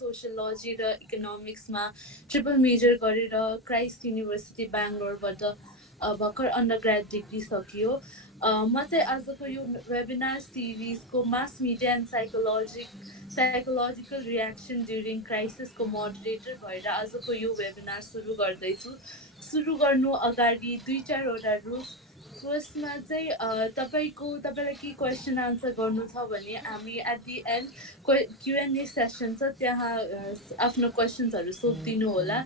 Sociology र इकोनोमिक्समा triple major गरेर क्राइस्ट युनिभर्सिटी बेङ्गलोरबाट भर्खर अन्डर ग्रेड डिग्री सकियो। म चाहिँ आजको यो वेबिनार सिरिजको mass media and psychological reaction during क्राइसिसको मोडरेटर भएर आजको यो वेबिनार सुरु गर्दैछु। सुरु गर्नु अगाडि 2-4वटा रुल्स। फर्स्टमा चाहिँ तपाईँलाई के क्वेसन आन्सर गर्नु छ भने हामी at the end Q and A session छ, त्यहाँ आफ्नो क्वेसन्सहरू सोधिदिनु होला।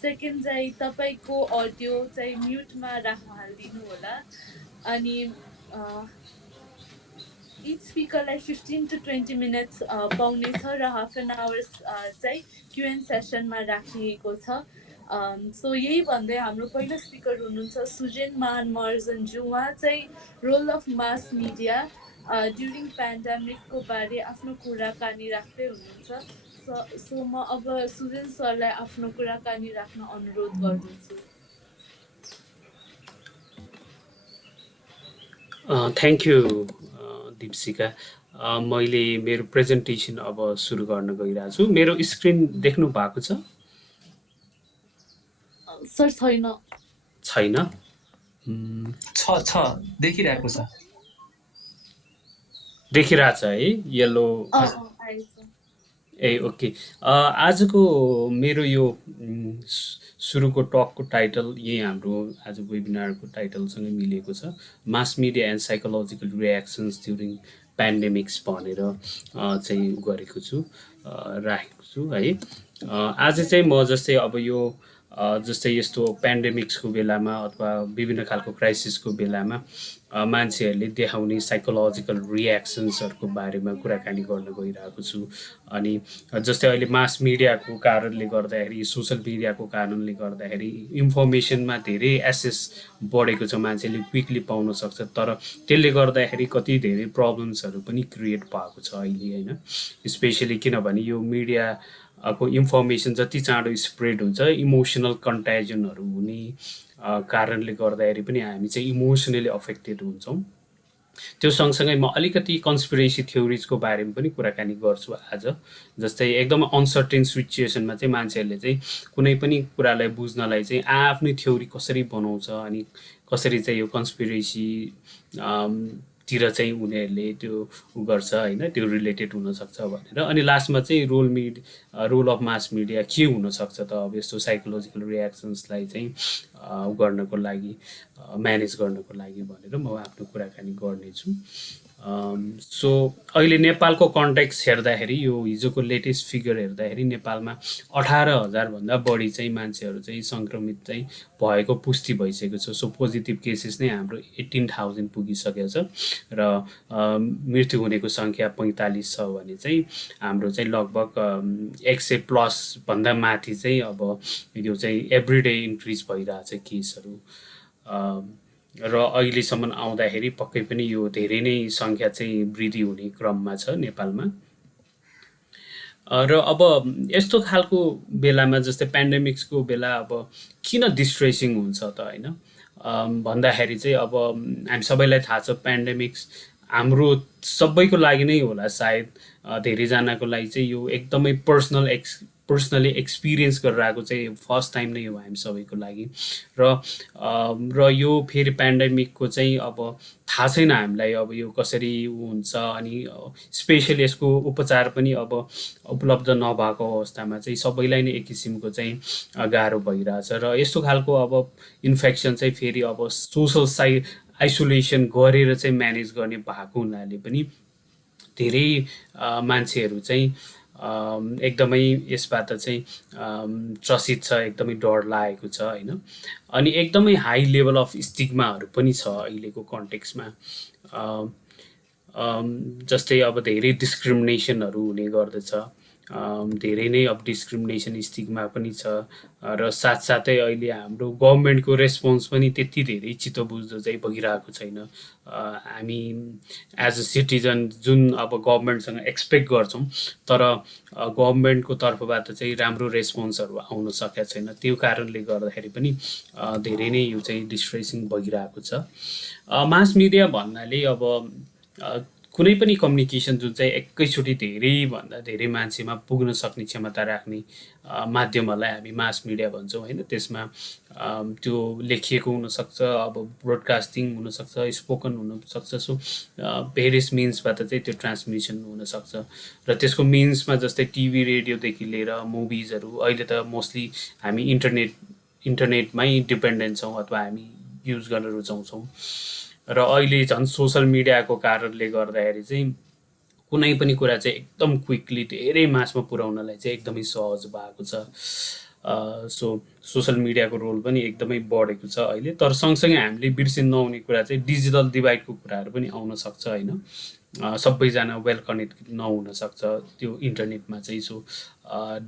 सेकेन्ड चाहिँ तपाईँको अडियो चाहिँ म्युटमा हालिदिनु होला। अनि इच स्पिकरलाई 15 to 20 मिनट्स पाउनेछ र हाफ एन आवर चाहिँ क्युएन सेसनमा राखिएको छ। सो यही भन्दै हाम्रो पहिलो स्पिकर हुनुहुन्छ सुजेन मान मर्जनजू। उहाँ चाहिँ role of mass media during पेन्डेमिकको बारे आफ्नो कुराकानी राख्दै हुनुहुन्छ। सो म अब सुजेन सरलाई आफ्नो कुराकानी राख्न अनुरोध गर्दछु। Thank you Deepshikha. मैले मेरो प्रेजेन्टेसन अब सुरु गर्न गइरहेको छु। मेरो स्क्रिन देख्नु भएको छ? सर छैन। छैन? छ देखिरहेको छ। देखिरहेछ है येलो? ए ओके। आजको मेरो यो सुरुको टकको टाइटल यही हाम्रो आज वेबिनारको टाइटलसँग मिलेको छ, mass media and psychological reactions during pandemics भनेर चाहिँ गरेको छु, राखेको छु है। आज चाहिँ म जस्तै अब यो जस्तै यस्तो पेन्डेमिक्सको बेलामा अथवा विभिन्न खालको क्राइसिसको बेलामा मान्छेहरूले देखाउने साइकोलोजिकल रियाक्सन्सहरूको बारेमा कुराकानी गर्न गइरहेको छु। अनि जस्तै अहिले मास मिडियाको कारणले गर्दाखेरि, सोसल मिडियाको कारणले गर्दाखेरि इन्फर्मेसनमा धेरै एक्सेस बढेको छ, मान्छेले क्विकली पाउन सक्छ। तर त्यसले गर्दाखेरि कति धेरै प्रब्लम्सहरू पनि क्रिएट भएको छ अहिले होइन। स्पेसली किनभने यो मिडिया को इन्फर्मेसन जति चाँडो स्प्रेड हुन्छ, इमोसनल कन्ट्याजनहरू हुने कारणले गर्दाखेरि पनि हामी चाहिँ इमोसनली अफेक्टेड हुन्छौँ। त्यो सँगसँगै म अलिकति कन्स्पिरेसी थ्योरिजको बारेमा पनि कुराकानी गर्छु आज। जस्तै एकदम अनसर्टेन सिचुएसनमा चाहिँ मान्छेहरूले चाहिँ कुनै पनि कुरालाई बुझ्नलाई चाहिँ आफ्नै थ्योरी कसरी बनाउँछ अनि कसरी चाहिँ यो कन्स्पिरेसी तिर चाहिँ उनीहरूले त्यो गर्छ होइन, त्यो रिलेटेड हुनसक्छ भनेर। अनि लास्टमा चाहिँ रोल अफ मास मिडिया के हुनसक्छ त अब यस्तो साइकोलोजिकल रियाक्सन्सलाई चाहिँ गर्नको लागि, म्यानेज गर्नको लागि भनेर म आफ्नो कुराकानी गर्नेछु। सो अहिले नेपालको कन्टेक्स्ट हेर्दाखेरि यो हिजोको लेटेस्ट फिगर हेर्दाखेरि नेपालमा 18,000 बढी चाहिँ मान्छेहरू चाहिँ सङ्क्रमित चाहिँ भएको पुष्टि भइसकेको छ। सो पोजिटिभ केसेस नै हाम्रो 18,000 पुगिसकेको छ र मृत्यु हुनेको सङ्ख्या 45 छ भने चाहिँ हाम्रो चाहिँ लगभग 100+ भन्दा माथि चाहिँ अब यो चाहिँ एभ्रिडे इन्क्रिज भइरहेछ केसहरू। र अहिलेसम्म आउँदाखेरि पक्कै पनि यो धेरै नै सङ्ख्या चाहिँ वृद्धि हुने क्रममा छ नेपालमा। र अब यस्तो खालको बेलामा जस्तै पेन्डेमिक्सको बेला अब किन डिस्ट्रेसिङ हुन्छ त होइन भन्दाखेरि चाहिँ अब हामी सबैलाई थाहा छ पेन्डेमिक्स हाम्रो सबैको लागि नै होला सायद, धेरैजनाको लागि चाहिँ यो एकदमै पर्सनली एक्सपिरियन्स गरेर आएको चाहिँ फर्स्ट टाइम नै हो हामी सबैको लागि। र यो फेरि पेन्डेमिकको चाहिँ अब थाहा छैन हामीलाई अब यो कसरी हुन्छ, अनि स्पेसली यसको उपचार पनि अब उपलब्ध नभएको अवस्थामा चाहिँ सबैलाई नै एक किसिमको चाहिँ गाह्रो भइरहेछ। र यस्तो खालको अब इन्फेक्सन चाहिँ फेरि अब सोसल आइसोलेसन गरेर चाहिँ म्यानेज गर्ने भएको हुनाले पनि धेरै मान्छेहरू चाहिँ एकदमै यसबाट चाहिँ त्रसित छ, एकदमै डर लागेको छ होइन। अनि एकदमै हाई लेभल अफ स्टिग्माहरू पनि छ अहिलेको कन्टेक्स्टमा। जस्तै अब धेरै डिस्क्रिमिनेसनहरू हुने गर्दछ, धेरै नै अब डिस्क्रिमिनेसन स्टिग्मा पनि छ। र साथसाथै अहिले हाम्रो गभर्मेन्टको रेस्पोन्स पनि त्यति धेरै चित्तबुझ्दो चाहिँ भइरहेको छैन। हामी एज अ सिटिजन जुन अब गभर्मेन्टसँग एक्सपेक्ट गर्छौँ तर गभर्मेन्टको तर्फबाट चाहिँ राम्रो रेस्पोन्सहरू आउन सकेको छैन। त्यो कारणले गर्दाखेरि पनि धेरै नै यो चाहिँ डिस्ट्रेसिङ भइरहेको छ। मास मिडिया भन्नाले अब कुनै पनि कम्युनिकेसन जुन चाहिँ एकैचोटि धेरैभन्दा धेरै मान्छेमा पुग्न सक्ने क्षमता राख्ने माध्यमहरूलाई हामी मास मिडिया भन्छौँ होइन। त्यसमा त्यो लेखिएको हुनसक्छ, अब ब्रोडकास्टिङ हुनसक्छ, स्पोकन हुनसक्छ। सो भेरियस मिन्सबाट चाहिँ त्यो ट्रान्समिसन हुनसक्छ र त्यसको मिन्समा जस्तै टिभी रेडियोदेखि लिएर मुभिजहरू अहिले त मोस्टली हामी इन्टरनेटमै डिपेन्डेन्ट छौँ अथवा हामी युज गर्न रुचाउँछौँ। र अहिले झन् सोसल मिडियाको कारणले गर्दाखेरि चाहिँ कुनै पनि कुरा चाहिँ एकदम क्विकली धेरै मासमा पुर्याउनलाई चाहिँ एकदमै सहज भएको छ। सो सोसल मिडियाको रोल पनि एकदमै बढेको छ अहिले। तर सँगसँगै हामीले बिर्सिन नहुने कुरा चाहिँ डिजिटल डिभाइडको कुराहरू पनि आउन सक्छ होइन। सबैजना वेल कनेक्ट नहुन सक्छ त्यो इन्टरनेटमा चाहिँ। सो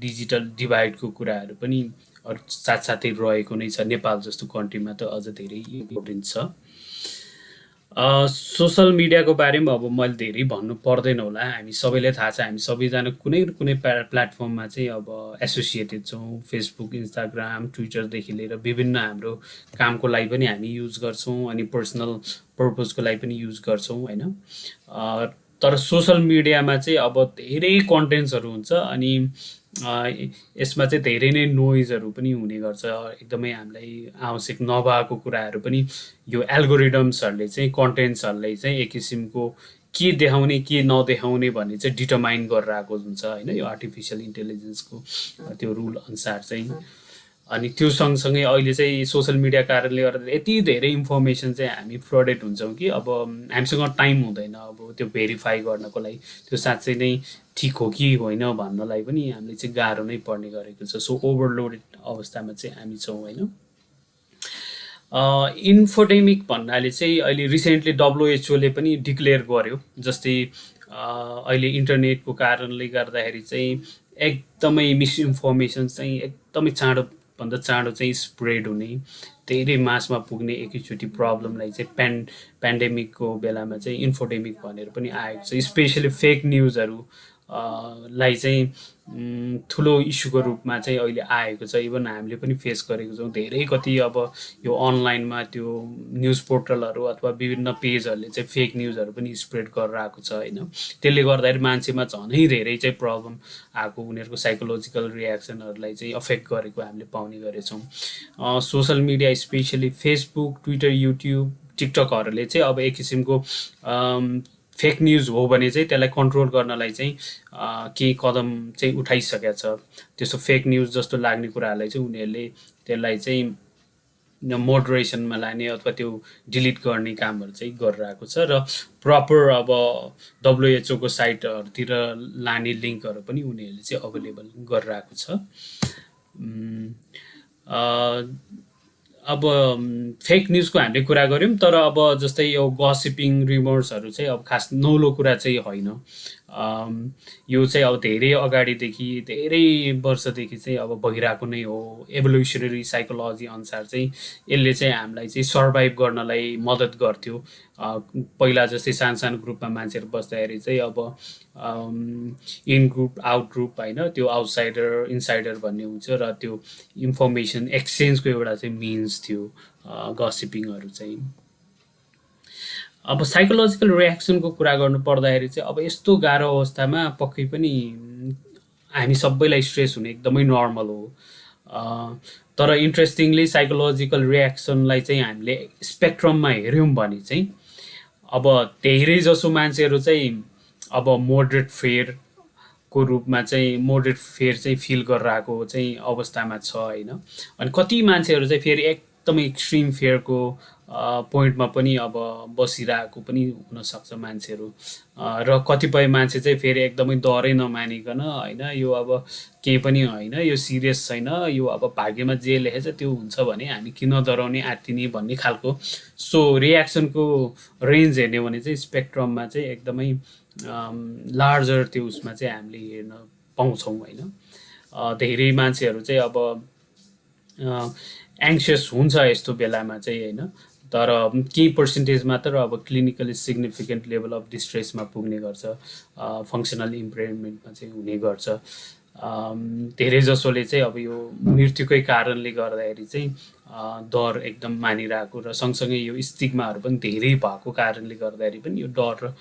डिजिटल डिभाइडको कुराहरू पनि साथसाथै रहेको नै छ। नेपाल जस्तो कन्ट्रीमा त अझ धेरै इम्पोर्टेन्ट छ। सोसल मिडियाको बारेमा अब मैले धेरै भन्नु पर्दैन होला, हामी सबैलाई थाहा छ। हामी सबैजना कुनै न कुनै प्लेटफर्ममा चाहिँ अब एसोसिएटेड छौँ। फेसबुक, इन्स्टाग्राम, ट्विटरदेखि लिएर विभिन्न हाम्रो कामको लागि पनि हामी युज गर्छौँ अनि पर्सनल पर्पजको लागि पनि युज गर्छौँ होइन। तर सोसल मिडियामा चाहिँ अब धेरै कन्टेन्ट्सहरू हुन्छ अनि यसमा चाहिँ धेरै नै नोइजहरू पनि हुने गर्छ। एकदमै हामीलाई आवश्यक नभएको कुराहरू पनि यो एल्गोरिदम्सहरूले चाहिँ कन्टेन्ट्सहरूलाई चाहिँ एक किसिमको के देखाउने के नदेखाउने भन्ने चाहिँ डिटरमाइन गरेर आएको हुन्छ होइन, यो आर्टिफिसियल इन्टेलिजेन्सको त्यो रुल अनुसार चाहिँ। अनि त्यो सँगसँगै अहिले चाहिँ सोसल मिडिया कारणले गर्दा यति धेरै इन्फर्मेसन चाहिँ हामी फ्लडेड हुन्छौँ कि अब हामीसँग टाइम हुँदैन अब त्यो भेरिफाई गर्नको लागि त्यो साँच्चै नै ठिक हो कि होइन भन्नलाई पनि हामीले चाहिँ गाह्रो नै पर्ने गरेको छ। सो ओभरलोडेड अवस्थामा चाहिँ हामी छौँ होइन। इन्फोडेमिक भन्नाले चाहिँ अहिले रिसेन्टली WHO ले पनि डिक्लेयर गर्यो। जस्तै अहिले इन्टरनेटको कारणले गर्दाखेरि चाहिँ एकदमै मिसइन्फर्मेसन चाहिँ एकदमै चाँडोभन्दा चाँडो चाहिँ स्प्रेड हुने, धेरै मासमा पुग्ने एकैचोटि प्रब्लमलाई चाहिँ पेन्डेमिकको बेलामा चाहिँ इन्फोडेमिक भनेर पनि आएको छ। स्पेसली फेक न्युजहरू लाई चाहिँ ठुलो इस्युको रूपमा चाहिँ अहिले आएको छ। इभन हामीले पनि फेस गरेको छौँ धेरै कति। अब यो अनलाइनमा त्यो न्युज पोर्टलहरू अथवा विभिन्न पेजहरूले चाहिँ फेक न्युजहरू पनि स्प्रेड गरेर आएको छ होइन। त्यसले गर्दाखेरि मान्छेमा झनै धेरै चाहिँ प्रब्लम आएको, उनीहरूको साइकोलोजिकल रियाक्सनहरूलाई चाहिँ अफेक्ट गरेको हामीले पाउने गरेछौँ। Social media specially Facebook, Twitter, YouTube, टिकटकहरूले चाहिँ अब एक किसिमको फेक न्युज हो भने चाहिँ त्यसलाई कन्ट्रोल गर्नलाई चाहिँ केही कदम चाहिँ उठाइसकेको छ। त्यस्तो फेक न्युज जस्तो लाग्ने कुराहरूलाई चाहिँ उनीहरूले त्यसलाई चाहिँ मोडरेसनमा लाने अथवा त्यो डिलिट गर्ने कामहरू चाहिँ गरिरहेको छ र प्रपर अब WHO को साइटहरूतिर लाने लिङ्कहरू पनि उनीहरूले चाहिँ अभाइलेबल गरिरहेको छ। अब फेक न्युजको हामीले कुरा गऱ्यौँ, तर अब जस्तै यो गसिपिङ रिमर्सहरू चाहिँ अब खास नौलो कुरा चाहिँ होइन। यो चाहिँ अब धेरै अगाडिदेखि धेरै वर्षदेखि चाहिँ अब भइरहेको नै हो। एभोल्युसनरी साइकोलोजी अनुसार चाहिँ यसले चाहिँ हामीलाई चाहिँ सर्भाइभ गर्नलाई मद्दत गर्थ्यो। पहिला जस्तै सानो सानो ग्रुपमा मान्छेहरू बस्दाखेरि चाहिँ अब इन ग्रुप आउट ग्रुप होइन, त्यो आउटसाइडर इनसाइडर भन्ने हुन्छ र त्यो इन्फर्मेसन एक्सचेन्जको एउटा चाहिँ मिन्स थियो गसिपिङहरू चाहिँ। अब साइकोलोजिकल रियाक्सनको कुरा गर्नु पर्दाखेरि चाहिँ अब यस्तो गाह्रो अवस्थामा पक्कै पनि हामी सबैलाई स्ट्रेस हुने एकदमै नर्मल हो। तर इन्ट्रेस्टिङली साइकोलोजिकल रियाक्सनलाई चाहिँ हामीले स्पेक्ट्रममा हेऱ्यौँ भने चाहिँ अब धेरै जसो मान्छेहरू चाहिँ अब मोडरेट फेयरको रूपमा चाहिँ मोडरेट फेयर चाहिँ फिल गरिरहेको चाहिँ अवस्थामा छ होइन। अनि कति मान्छेहरू चाहिँ फेरि एकदमै एक्सट्रिम फेयरको पोइन्टमा पनि अब बसिरहेको पनि हुनसक्छ मान्छेहरू। र कतिपय मान्छे चाहिँ फेरि एकदमै डरै नमानिकन होइन, यो अब केही पनि होइन, यो सिरियस छैन, यो अब भाग्यमा जे लेखेछ त्यो हुन्छ भने हामी किन डराउने आत्तिने भन्ने खालको। सो रियाक्सनको रेन्ज हेर्ने भने चाहिँ स्पेक्ट्रममा चाहिँ एकदमै लार्जर त्यो उसमा चाहिँ हामीले हेर्न पाउँछौँ होइन। धेरै मान्छेहरू चाहिँ अब एङ्सियस हुन्छ यस्तो बेलामा चाहिँ होइन, तर केही पर्सेन्टेज मात्र अब क्लिनिकली सिग्निफिकेन्ट लेभल अफ डिस्ट्रेसमा पुग्ने गर्छ, फङ्सनल इम्पेयरमेन्टमा चाहिँ हुने गर्छ। धेरै जसोले चाहिँ अब यो मृत्युकै कारणले गर्दाखेरि चाहिँ डर एकदम मानिरहेको र सँगसँगै यो स्टिग्माहरू पनि धेरै भएको कारणले गर्दाखेरि पनि यो डर र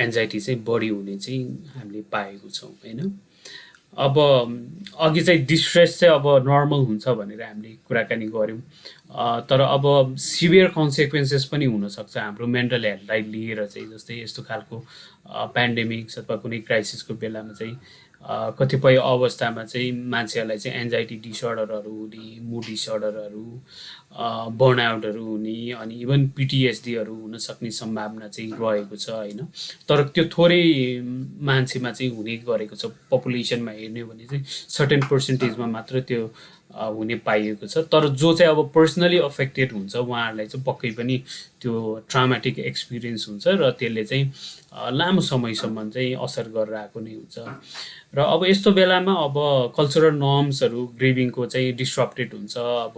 एन्जाइटी चाहिँ बढी हुने चाहिँ हामीले पाएको छौँ होइन। अब अघि चाहिँ डिस्ट्रेस चाहिँ अब नर्मल हुन्छ भनेर हामीले कुराकानी गऱ्यौँ, तर अब सिभियर कन्सिक्वेन्सेस पनि हुनसक्छ हाम्रो मेन्टल हेल्थलाई लिएर चाहिँ, जस्तै यस्तो खालको पेन्डेमिक्स अथवा कुनै क्राइसिसको बेलामा चाहिँ कतिपय अवस्थामा चाहिँ मान्छेहरूलाई चाहिँ एन्जाइटी डिसअर्डरहरू हुने, मुड डिसअर्डरहरू, बर्नआउटहरू हुने अनि इभन पिटिएसडीहरू हुनसक्ने सम्भावना चाहिँ रहेको छ होइन। तर त्यो थोरै मान्छेमा चाहिँ हुने गरेको छ, पपुलेसनमा हेर्ने हो भने चाहिँ सर्टेन पर्सेन्टेजमा मात्र त्यो हुने पाइएको छ। तर जो चाहिँ अब पर्सनली अफेक्टेड हुन्छ उहाँहरूलाई चाहिँ पक्कै पनि त्यो ट्राउमेटिक एक्सपिरियन्स हुन्छ र त्यसले चाहिँ लामो समयसम्म चाहिँ असर गरेर आएको नै हुन्छ। र अब यस्तो बेलामा अब कल्चरल नर्म्सहरू ग्रिभिङको चाहिँ डिस्ट्रप्टेड हुन्छ। अब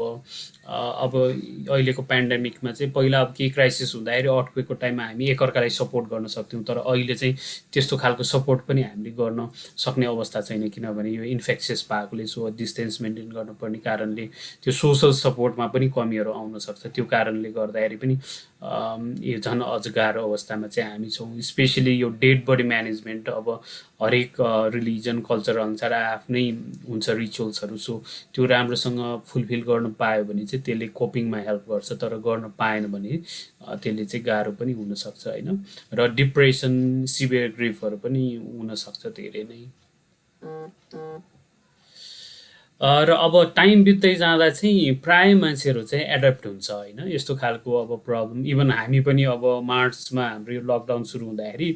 अहिलेको पेन्डेमिकमा चाहिँ पहिला अब केही क्राइसिस हुँदाखेरि अर्थक्वेकको टाइममा हामी एकअर्कालाई सपोर्ट गर्न सक्थ्यौँ, तर अहिले चाहिँ त्यस्तो खालको सपोर्ट पनि हामीले गर्न सक्ने अवस्था छैन, किनभने यो इन्फेक्सियस भएकोले सो डिस्टेन्स मेन्टेन गर्नुपर्ने कारणले त्यो सोसल सपोर्टमा पनि कमीहरू आउन सक्छ। त्यो कारणले गर्दाखेरि पनि यो झन् अझ गाह्रो अवस्थामा चाहिँ हामी छौँ। स्पेसली यो डेड बडी म्यानेजमेन्ट अब हरेक रिलिजन कल्चर अनुसार आफ्नै हुन्छ रिचुअल्सहरू, सो त्यो राम्रोसँग फुलफिल गर्न पायो भने चाहिँ त्यसले कोपिङमा हेल्प गर्छ, तर गर्न पाएन भने त्यसले चाहिँ गाह्रो पनि हुनसक्छ होइन। र डिप्रेसन, सिभियर ग्रिफहरू पनि हुनसक्छ धेरै नै। र अब टाइम बित्दै जाँदा चाहिँ प्राय मान्छेहरू चाहिँ एडप्ट हुन्छ होइन यस्तो खालको अब प्रब्लम। इभन हामी पनि अब मार्चमा हाम्रो यो लकडाउन सुरु हुँदाखेरि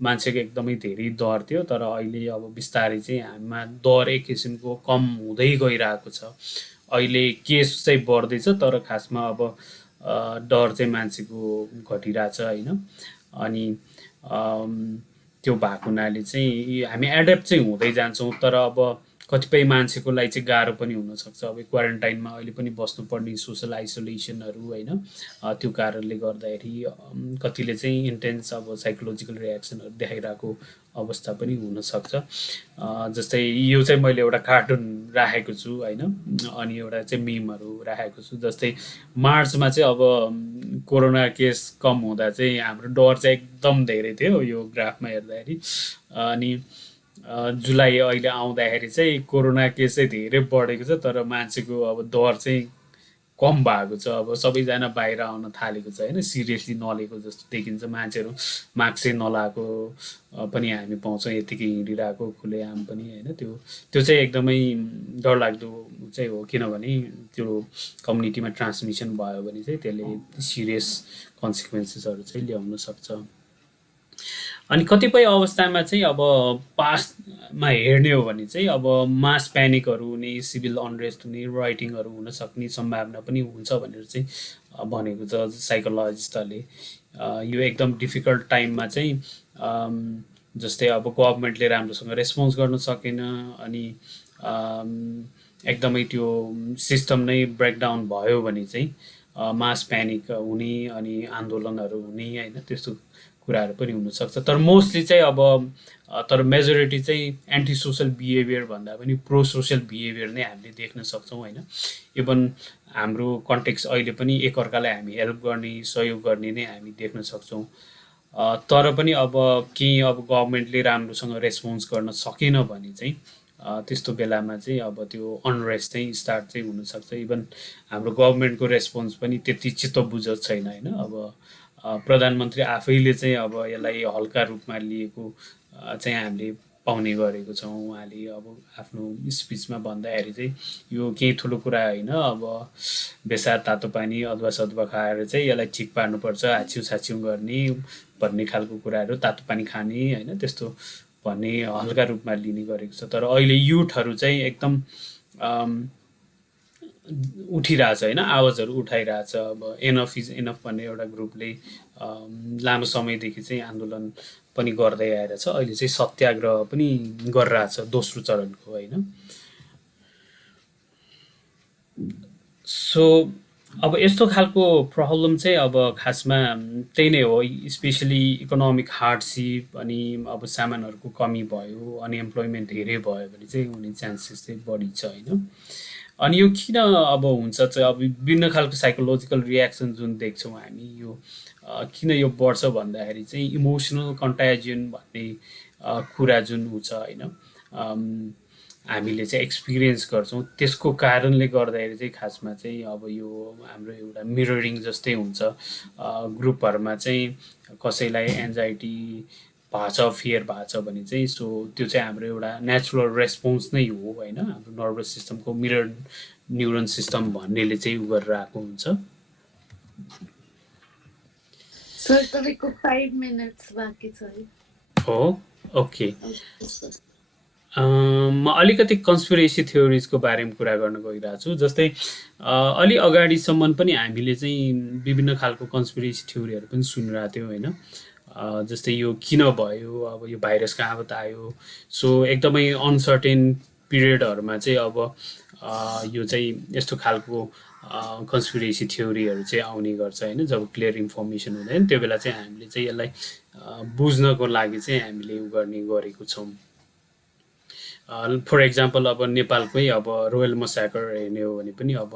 मान्छेको एकदमै धेरै डर थियो, तर अहिले अब बिस्तारै चाहिँ हामीमा डर एक किसिमको कम हुँदै गइरहेको छ। अहिले केस चाहिँ बढ्दैछ तर खासमा अब डर चाहिँ मान्छेको घटिरहेछ होइन। अनि त्यो भएको हुनाले चाहिँ हामी एडप्ट चाहिँ हुँदै जान्छौँ, तर अब कतिपय मान्छेको लागि चाहिँ गाह्रो पनि हुनसक्छ। अब क्वारेन्टाइनमा अहिले पनि बस्नुपर्ने सोसल आइसोलेसनहरू होइन, त्यो कारणले गर्दाखेरि कतिले चाहिँ इन्टेन्स अब साइकोलोजिकल रियाक्सनहरू देखाइरहेको अवस्था पनि हुनसक्छ। जस्तै यो चाहिँ मैले एउटा कार्टुन राखेको छु होइन, अनि एउटा चाहिँ मिमहरू राखेको छु। जस्तै मार्चमा चाहिँ अब कोरोना केस कम हुँदा चाहिँ हाम्रो डर चाहिँ एकदम धेरै थियो यो ग्राफमा हेर्दाखेरि, अनि जुलाई अहिले आउँदाखेरि चाहिँ कोरोना केस चाहिँ धेरै बढेको छ, तर मान्छेको अब डर चाहिँ कम भएको छ। अब सबैजना बाहिर आउन थालेको छ होइन, सिरियसली नलिएको जस्तो देखिन्छ। मान्छेहरू मास्कै नलाएको पनि हामी पाउँछौँ, यतिकै हिँडिरहेको खुलेआम पनि होइन। त्यो चाहिँ एकदमै डरलाग्दो चाहिँ हो, किनभने त्यो कम्युनिटीमा ट्रान्समिसन भयो भने चाहिँ त्यसले सिरियस कन्सिक्वेन्सेसहरू चाहिँ ल्याउन सक्छ। अनि कतिपय अवस्थामा चाहिँ अब पास्टमा हेर्ने हो भने चाहिँ अब मास प्यानिकहरू हुने, सिभिल अनरेस्ट हुने, राइटिङहरू हुन सक्ने सम्भावना पनि हुन्छ भनेर चाहिँ भनेको छ साइकोलोजिस्टहरूले। यो एकदम डिफिकल्ट टाइममा चाहिँ जस्तै अब गभर्मेन्टले राम्रोसँग रेस्पोन्स गर्न सकेन, अनि एकदमै त्यो सिस्टम नै ब्रेकडाउन भयो भने चाहिँ मास प्यानिक हुने अनि आन्दोलनहरू हुने होइन, त्यस्तो कुराहरू पनि हुनसक्छ। तर मोस्टली चाहिँ अब तर मेजोरिटी चाहिँ एन्टी सोसल बिहेभियर भन्दा पनि प्रो सोसल बिहेभियर नै हामीले देख्न सक्छौँ होइन। इभन हाम्रो कन्टेक्स्ट अहिले पनि एकअर्कालाई हामी हेल्प गर्ने, सहयोग गर्ने नै हामी देख्न सक्छौँ। तर पनि अब केही अब गभर्मेन्टले राम्रोसँग रेस्पोन्स गर्न सकेन भने चाहिँ त्यस्तो बेलामा चाहिँ अब त्यो अनरेस्ट चाहिँ स्टार्ट चाहिँ हुनसक्छ। इभन हाम्रो गभर्मेन्टको रेस्पोन्स पनि त्यति चित्तबुझ छैन होइन। अब प्रधानमन्त्री आफैले चाहिँ अब यसलाई हल्का रूपमा लिएको चाहिँ हामीले पाउने गरेको छौँ। उहाँले अब आफ्नो स्पिचमा भन्दाखेरि चाहिँ यो केही ठुलो कुरा होइन, अब बेसार तातो पानी अदुवा सदुवा खाएर चाहिँ यसलाई ठिक पार्नुपर्छ, हाछ्यौँ छाछ्यौँ गर्ने भन्ने खालको कुराहरू, तातो पानी खाने होइन, त्यस्तो भन्ने हल्का रूपमा लिने गरेको छ। तर अहिले युथहरू चाहिँ एकदम उठिरहेछ होइन, आवाजहरू उठाइरहेछ। अब एनफ इज एनफ भन्ने एउटा ग्रुपले लामो समयदेखि चाहिँ आन्दोलन पनि गर्दै आइरहेछ, अहिले चाहिँ सत्याग्रह पनि गरिरहेछ दोस्रो चरणको होइन। सो अब यस्तो खालको प्रब्लम चाहिँ अब खासमा त्यही नै हो स्पेसली इकोनोमिक हार्डसिप अनि अब सामानहरूको कमी भयो अनइम्प्लोइमेन्ट धेरै भयो भने चाहिँ हुने चान्सेस चाहिँ बढी छ होइन अनि यो किन अब हुन्छ चाहिँ अब विभिन्न खालको साइकोलोजिकल रियाक्सन जुन देख्छौँ हामी यो किन यो बढ्छ भन्दाखेरि चाहिँ इमोसनल कन्ट्याजियन भन्ने कुरा जुन ऊ छ होइन हामीले चाहिँ एक्सपिरियन्स गर्छौँ त्यसको कारणले गर्दाखेरि चाहिँ खासमा चाहिँ अब यो हाम्रो एउटा मिररिङ जस्तै हुन्छ ग्रुपहरूमा चाहिँ कसैलाई एन्जाइटी भएको छ फियर भएको छ भने चाहिँ सो त्यो चाहिँ हाम्रो एउटा नेचुरल रेस्पोन्स नै हो होइन हाम्रो नर्भस सिस्टमको मिरर न्युरोन सिस्टम भन्नेले चाहिँ उ गरेर आएको हुन्छ सर तपाईँको 5 मिनट्स बाँकी छ है हो ओके ओके सर म अलिकति कन्स्पिरेसी थ्योरिजको बारेमा कुरा गर्न गइरहेको छु जस्तै अलि अगाडिसम्म पनि हामीले चाहिँ विभिन्न खालको कन्स्पिरेसी थ्योरीहरू पनि सुनिरहेको थियौँ होइन जस्तै यो किन भयो अब यो भाइरस कहाँबाट आयो सो एकदमै अनसर्टेन पिरियडहरूमा चाहिँ अब यो चाहिँ यस्तो खालको कन्स्पिरेसी थ्योरीहरू चाहिँ आउने गर्छ होइन जब क्लियर इन्फर्मेसन हुँदैन त्यो बेला चाहिँ हामीले चाहिँ यसलाई बुझ्नको लागि चाहिँ हामीले उ गर्ने गरेको छौँ फर इक्जाम्पल अब नेपालकै अब रोयल मसाकर हेर्ने हो भने पनि अब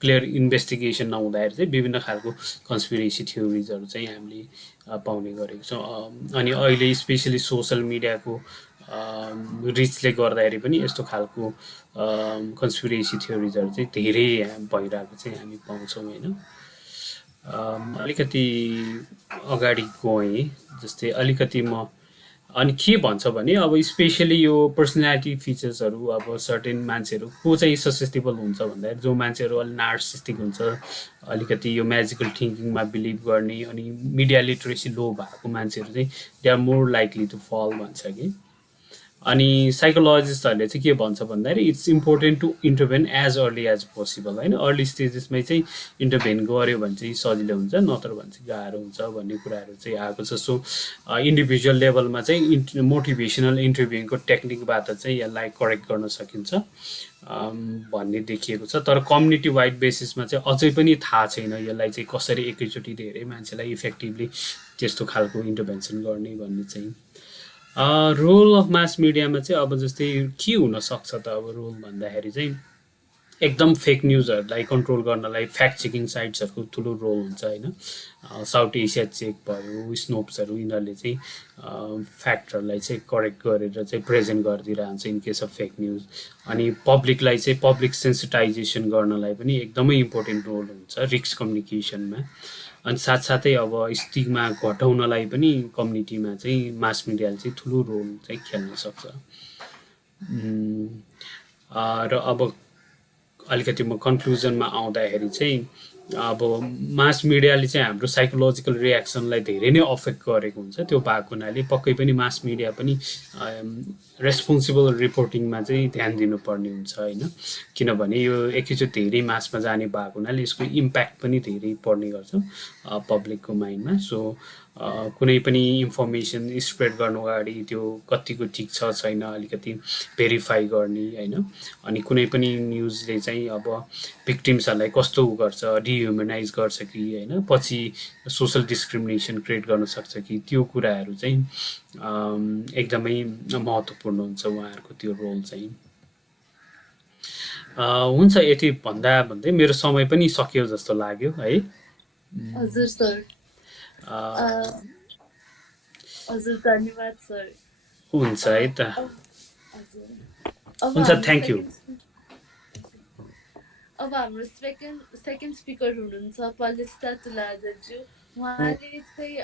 क्लियर इन्भेस्टिगेसन नहुँदाखेरि चाहिँ विभिन्न खालको कन्स्पिरेसी थ्योरिजहरू चाहिँ हामीले पाउने गरेको छौँ अनि अहिले स्पेसली सोसल मिडियाको रिचले गर्दाखेरि पनि यस्तो खालको कन्स्पिरेसी थ्योरिजहरू चाहिँ धेरै भइरहेको चाहिँ हामी पाउँछौँ होइन अलिकति अगाडि गएँ जस्तै अलिकति म अनि के भन्छ भने अब स्पेसली यो पर्सनालिटी फिचर्सहरू अब सर्टेन मान्छेहरू को चाहिँ ससेप्टेबल हुन्छ भन्दाखेरि जो मान्छेहरू अलिक नार्सिस्टिक हुन्छ अलिकति यो म्याजिकल थिङ्किङमा बिलिभ गर्ने अनि मिडिया लिटरेसी लो भएको मान्छेहरू चाहिँ they are more likely to fall भन्छ कि अनि साइकोलोजिस्टहरूले चाहिँ के भन्छ भन्दाखेरि it's important to intervene as early as possible होइन अर्ली स्टेजेसमै चाहिँ इन्टरभेन गऱ्यो भने चाहिँ सजिलो हुन्छ नत्र भने चाहिँ गाह्रो हुन्छ भन्ने कुराहरू चाहिँ आएको छ सो इन्डिभिजुअल लेभलमा चाहिँ मोटिभेसनल इन्टरभ्युको टेक्निकबाट चाहिँ यसलाई करेक्ट गर्न सकिन्छ भन्ने देखिएको छ तर कम्युनिटी वाइड बेसिसमा चाहिँ अझै पनि थाहा छैन यसलाई चाहिँ कसरी एकैचोटि धेरै मान्छेलाई इफेक्टिभली त्यस्तो खालको इन्टरभेन्सन गर्ने भन्ने चाहिँ रोल अफ मास मिडियामा चाहिँ अब जस्तै के हुनसक्छ त अब रोल भन्दाखेरि चाहिँ एकदम फेक न्युजहरूलाई कन्ट्रोल गर्नलाई फ्याक्ट चेकिङ साइट्सहरूको ठुलो रोल हुन्छ होइन साउथ एसिया चेक भयो स्नोप्सहरू यिनीहरूले चाहिँ फ्याक्टहरूलाई चाहिँ करेक्ट गरेर चाहिँ प्रेजेन्ट गरिदिइरहन्छ in case of fake news अनि पब्लिकलाई चाहिँ पब्लिक सेन्सिटाइजेसन गर्नलाई पनि एकदमै इम्पोर्टेन्ट रोल हुन्छ रिस्क कम्युनिकेसनमा अनि साथसाथै अब स्टिगमा घटाउनलाई पनि कम्युनिटीमा चाहिँ मास मिडियाले चाहिँ ठुलो रोल चाहिँ खेल्न सक्छ र अब अलिकति म कन्क्लुजनमा आउँदाखेरि चाहिँ अब मास मिडियाले चाहिँ हाम्रो साइकोलोजिकल रियाक्सनलाई धेरै नै अफेक्ट गरेको हुन्छ त्यो भएको हुनाले पक्कै पनि मास मिडिया पनि रेस्पोन्सिबल रिपोर्टिङमा चाहिँ ध्यान दिनुपर्ने हुन्छ होइन किनभने यो एकैचोटि धेरै मासमा जाने भएको हुनाले यसको इम्प्याक्ट पनि धेरै पर्ने गर्छ पब्लिकको माइन्डमा सो कुनै पनि इन्फर्मेसन स्प्रेड गर्नु अगाडि त्यो कतिको ठिक छ छैन अलिकति भेरिफाई गर्ने होइन अनि कुनै पनि न्युजले चाहिँ अब भिक्टिम्सहरूलाई कस्तो उ गर्छ डिह्युमनाइज गर्छ कि होइन पछि सोसल डिस्क्रिमिनेसन क्रिएट गर्न सक्छ कि त्यो कुराहरू चाहिँ एकदमै महत्त्वपूर्ण हुन्छ उहाँहरूको त्यो रोल चाहिँ हुन्छ यति भन्दा भन्दै मेरो समय पनि सक्यो जस्तो लाग्यो है हजुर सर हजुर धन्यवाद सर हुन्छ है त हजुर अब हुन्छ थ्याङ्क यू अब हाम्रो सेकेन्ड स्पिकर हुनुहुन्छ पलिस्ता तुलाधरज्यू उहाँले चाहिँ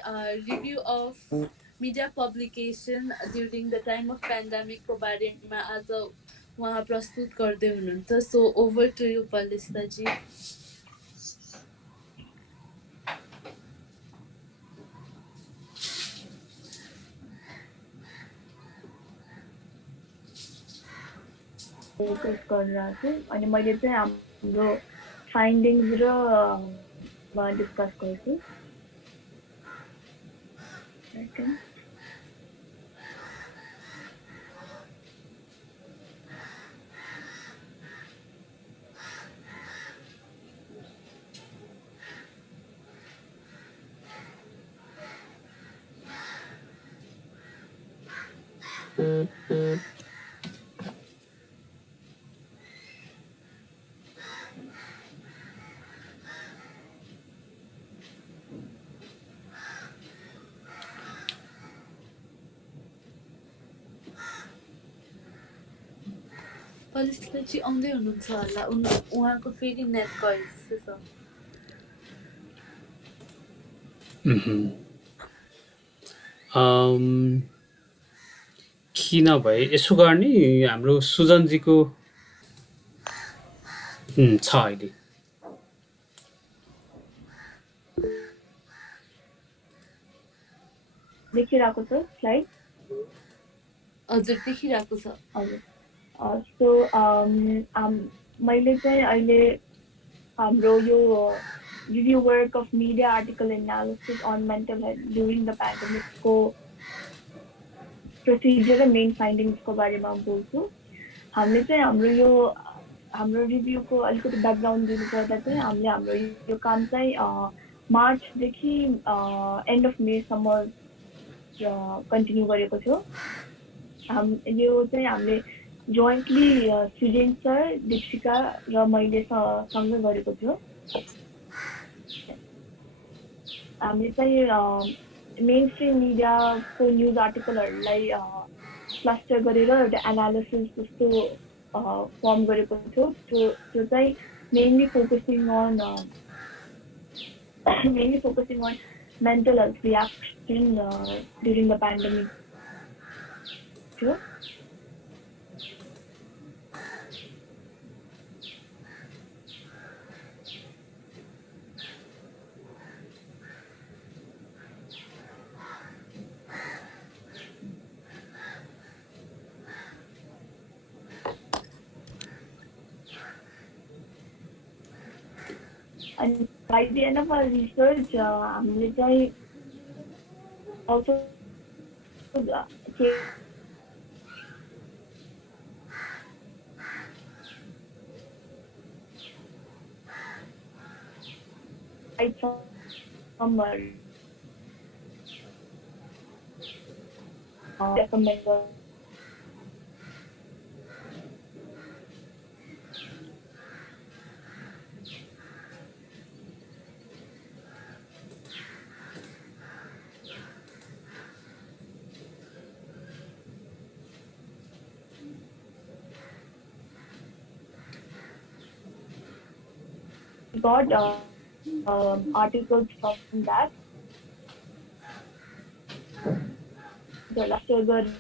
review of media publication during the time of पेन्डेमिकको बारेमा आज उहाँ प्रस्तुत गर्दै हुनुहुन्छ सो ओभर टु यु पलिस्ताजी रिक्वेस्ट गरिरहेको छु अनि मैले चाहिँ हाम्रो फाइन्डिङ्स र डिस्कस गर्छु कलेजलाई चाहिँ आउँदै हुनुहुन्छ होला उहाँको फेरि नेट गयो जस्तो छ किन भए यसो गर्ने हाम्रो सुजनजीको छ अहिले देखिरहेको छ स्लाइड हजुर देखिरहेको छ हजुर सो मैले चाहिँ अहिले हाम्रो यो review work of media article analysis on mental health during the पेन्डेमिकको प्रोसिजर र मेन फाइन्डिङ्सको बारेमा बोल्छु हामीले चाहिँ हाम्रो रिभ्यूको अलिकति ब्याकग्राउन्ड दिनुपर्दा चाहिँ हामीले हाम्रो यो काम चाहिँ मार्चदेखि एन्ड अफ मेसम्म कन्टिन्यू गरेको थियो यो चाहिँ हामीले जोइन्टली सृजन सर दीक्षिका र मैले सँगै गरेको थियो हामीले चाहिँ मेन स्ट्रिम मिडियाको न्युज आर्टिकलहरूलाई क्लस्टर गरेर एउटा एनालिसिस जस्तो फर्म गरेको थियो त्यो चाहिँ mainly focusing on mental health reaction during the pandemic थियो And by the end of our research, हामीले चाहिँ also recommend got articles from that. The last year,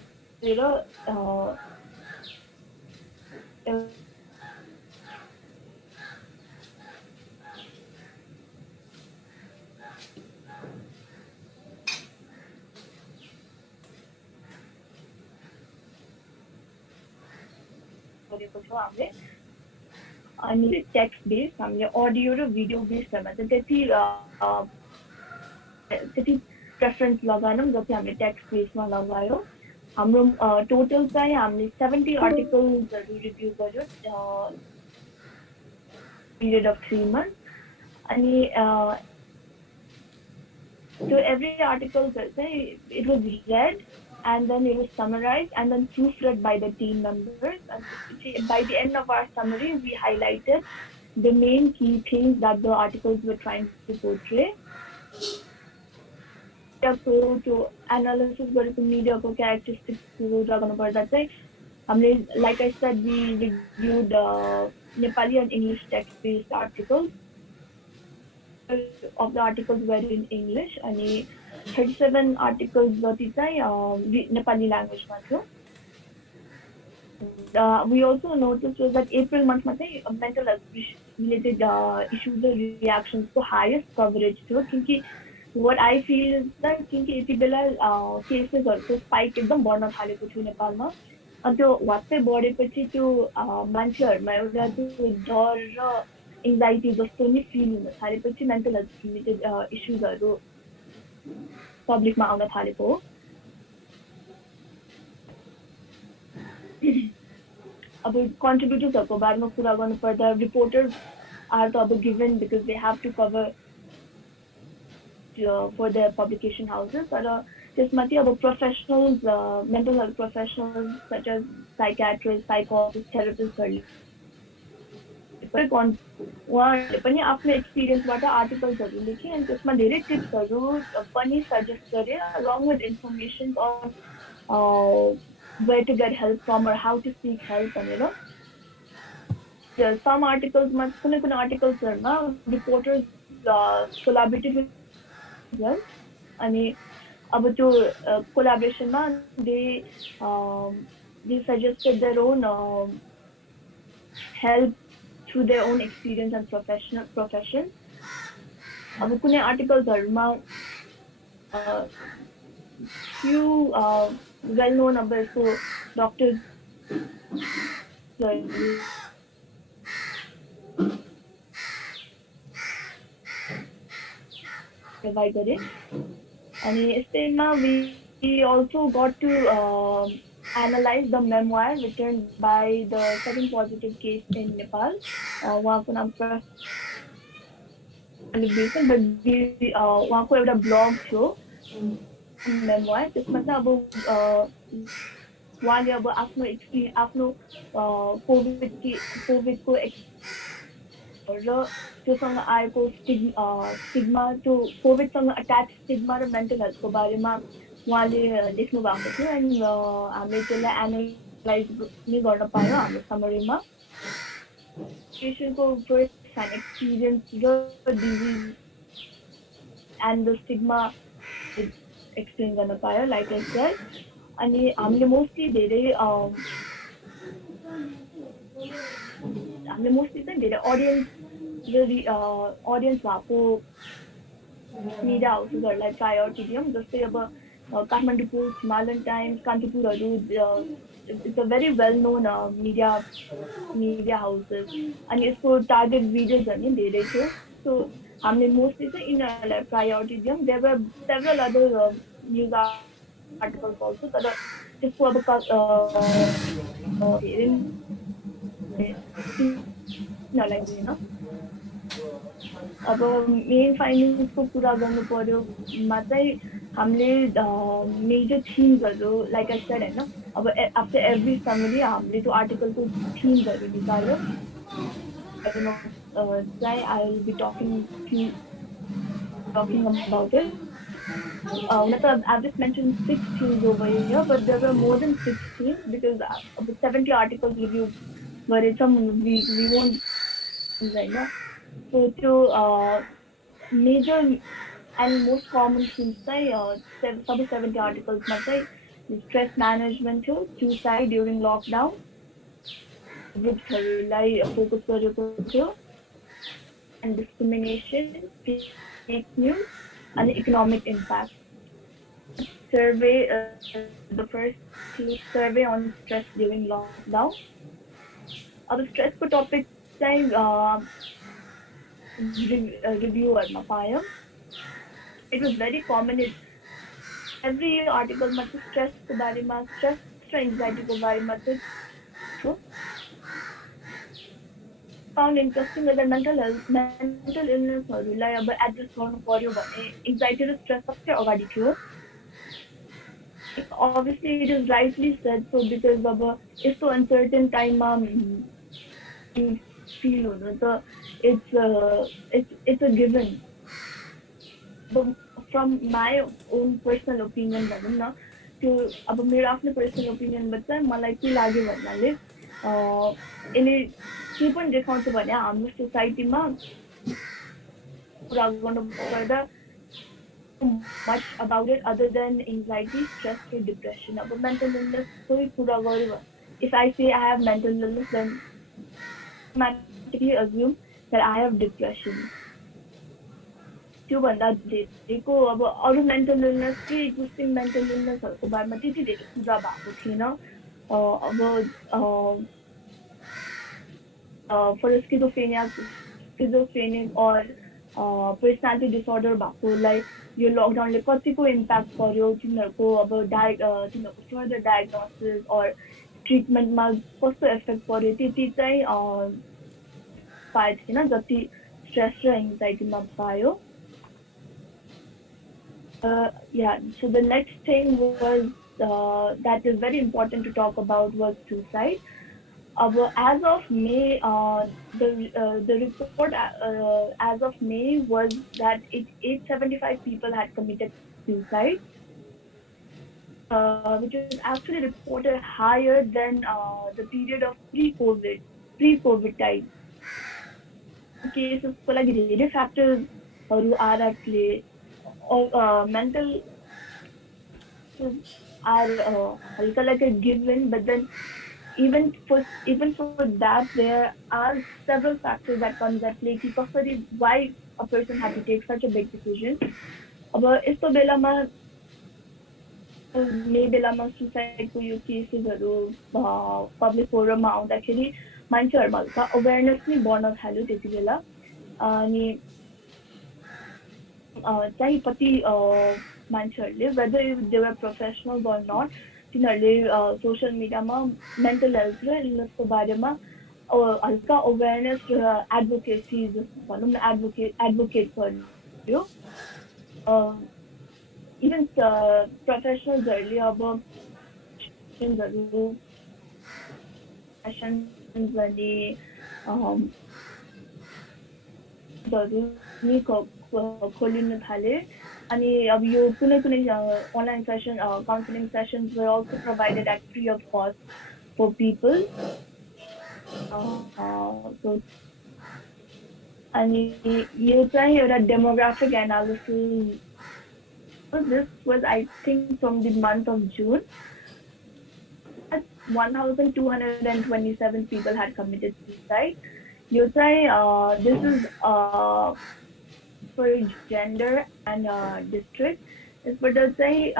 अनि टेक्स्ट बेस हामीले अडियो र भिडियो बेसमा चाहिँ त्यति प्रेफरेन्स लगाएनौँ जति हामीले टेक्स्ट बेसमा लगायो हाम्रो टोटल चाहिँ हामीले 70 आर्टिकल्सहरू रिभ्यू गर्यो पिरियड अफ 3 months अनि so every article it was read and then it was summarized and then proofread by the team members. And by the end of our summary, we highlighted the main key things that the articles were trying to portray. To analysis गरेको मिडियाको क्यारेक्टरिस्टिक्सहरू गर्नुपर्दा चाहिँ हामीले like I said we reviewed Nepali and English text-based articles. Of the articles were in English and 37 articles जति चाहिँ नेपाली ल्याङ्ग्वेजमा थियो we also noticed was that April monthमा चाहिँ mental health related issues र reactions को highest coverage थियो किनकि what I feel is that किनकि यति बेला केसेसहरूको स्पाइक एकदम बढ्न थालेको थियो नेपालमा अनि त्यो वात्तै बढेपछि त्यो मान्छेहरूमा एउटा त्यो डर र एङ्जाइटी जस्तो नि फिल हुन थालेपछि मेन्टल हेल्थ रिलेटेड इस्युजहरू पब्लिकमा आउन थालेको हो अब कन्ट्रिब्युटर्सहरूको बारेमा कुरा गर्नुपर्दा रिपोर्टर्स आर त अब given because they have to cover for the publication houses तर त्यसमा चाहिँ अब professionals mental health professionals such as psychiatrist psychologist थेरापिस्टहरूले उहाँहरूले पनि आफ्नो एक्सपिरियन्सबाट आर्टिकल्सहरू लेखे अनि त्यसमा धेरै टिप्सहरू पनि सजेस्ट गरे along with information on where to get help from or how to seek help भनेर some articles कुनै कुनै articlesहरूमा reporters collaborated with well अनि अब त्यो collaborationमा they suggested their own help through their own experience and profession अब कुनै articlesहरूमा few well known अब यसको doctors provide गरे अनि यस्तैमा we also got to analyze the memoir written by the second positive case in Nepal उहाँको नाम but उहाँको एउटा blog थियो memoir त्यसमा चाहिँ अब उहाँले अब आफ्नो कोभिडको र त्योसँग आएको स्टिग्मा त्यो कोभिडसँग अट्याच स्टिग्मा र मेन्टल हेल्थको बारेमा उहाँले लेख्नु भएको थियो एन्ड हामीले त्यसलाई एनालाइज पनि गर्न पायौँ हाम्रो समरीमा पेसेन्टको फर्स्ट ह्यान्ड एक्सपिरियन्स र disease and the stigma explain गर्न पायो लाइक आई सेड अनि हामीले मोस्टली चाहिँ धेरै अडियन्स भएको मिडिया हाउसेसहरूलाई प्रायोरिटी दियौँ जस्तै अब काठमाडौँ पोस्ट हिमालयन टाइम्स कान्तिपुरहरू it's a very well known media houses अनि यसको टार्गेट भिडियोजहरू नि धेरै थियो सो हामीले मोस्टली चाहिँ यिनीहरूलाई प्रायोरिटी दियौँ there were several other news articles also तर त्यसको अब धेरै नलाग्दैन अब मेन फाइनेन्सको कुरा गर्नु पर्योमा चाहिँ हामीले मेजर थिम्सहरू लाइक आई सेड होइन अब आफ्टर एभ्री समरी हामीले त्यो आर्टिकलको थिम्सहरू निकाल्यो चाहिँ I will be talking about it I've just mentioned 6 themes over here but there were more than 6 themes because about 70 articles reviewed but it's some we won't so to major and most common themes sub 70 articles stress management suicide during lockdown groups focus and discrimination fake news and economic impact. Survey, the first survey on stress during lockdown. Our stress per topic time review at Mapaya. It was very common. Every article much stress to barima, stress anxiety to barima. Found interesting that mental illness reliable address गर्नु भने anxiety र stress सबसे अगाडि थियो obviously it is rightly said so because अब यस्तो uncertain time मा feel हुनु त it's a given but from my own personal opinion भनौँ न त्यो अब मेरो आफ्नो personal opinion बाट मलाई के लाग्यो भन्नाले यसले के पनि देखाउँछ भने हाम्रो सोसाइटीमा कुरा गर्नु पर्दा much about it other than anxiety, stress or depression. About mental illness, कोही कुरा गर्यो if I say I have mental illness then automatically assume that I have depression. त्यो भन्दा धेरैको अब अरू मेन्टल इलनेस के एक्जिस्टिङ मेन्टल इलनेसहरूको बारेमा त्यति धेरै कुरा भएको थिएन अब for schizophrenic or personality disorder भएकोलाई यो लकडाउनले कतिको इम्प्याक्ट गर्यो तिनीहरूको अब तिनीहरूको फर्दर डायग्नोसिस or ट्रिटमेन्टमा कस्तो इफेक्ट पर्यो त्यति चाहिँ पाएको थिएन जति स्ट्रेस र एङ्जाइटीमा पायो Yeah, so the next thing was that is very important to talk about was suicide. As of May, the report as of May was that 875 people had committed suicide, which is actually reported higher than the period of pre-COVID time. Cases को लागि धेरै फ्याक्टर्सहरू are are play mental are halka like a given, but then even for that there are several factors that comes at play कि कसरी why a person had to take such a big decision. अब यस्तो बेलामा मे बेलामा सुसाइडको यो केसेसहरू public फोरममा आउँदाखेरि मान्छेहरूमा हल्का अवेरनेस नै बढ्न थाल्यो त्यति बेला अनि चाहिँ कति मान्छेहरूले whether they were professional or not तिनीहरूले सोसियल मिडियामा मेन्टल हेल्थ र इलनेसको बारेमा हल्का अवेरनेस र एडभोकेसी भनौँ न एडभोकेट गर्यो इभन प्रोफेसनल्सहरूले अब अनि नि खोलिन थाले अनि अब यो कुनै कुनै online session counselling sessions were also provided at free of cost for people अनि यो चाहिँ एउटा demographic analysis this was I think from the month of June 1,227 people had committed suicide. You say this is for gender and district. It's for the say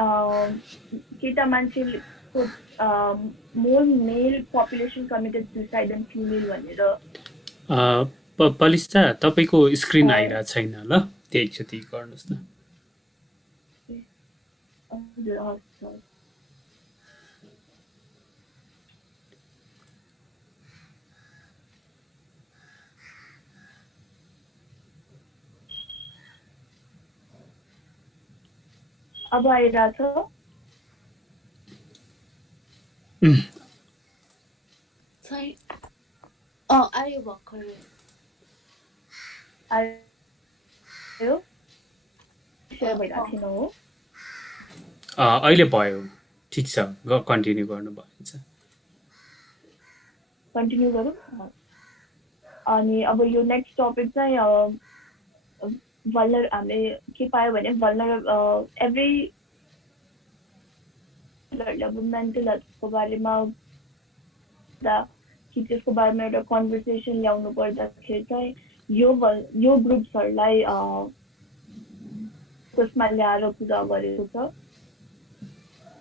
kita manchil more male population committed suicide than female भनेर पलिस्ता तपाईँको screen आइरहेको छैन ल त्यही एकचोटि गर्नुहोस् न अब आइरहेछ आयो भर्खरै आयो सेयर भइरहेको थिएन हो अहिले भयो ठिक छ कन्टिन्यू गर्नु भइन्छ कन्टिन्यू गरौँ अनि अब यो नेक्स्ट टपिक चाहिँ वल्नर हामीले के पायो भने वल्नर एभ्री अब मेन्टल हेल्थको बारेमा कि त्यसको बारेमा एउटा कन्भर्सेसन ल्याउनु पर्दाखेरि चाहिँ यो ग्रुप्सहरूलाई त्यसमा ल्याएर कुरा गरेको छ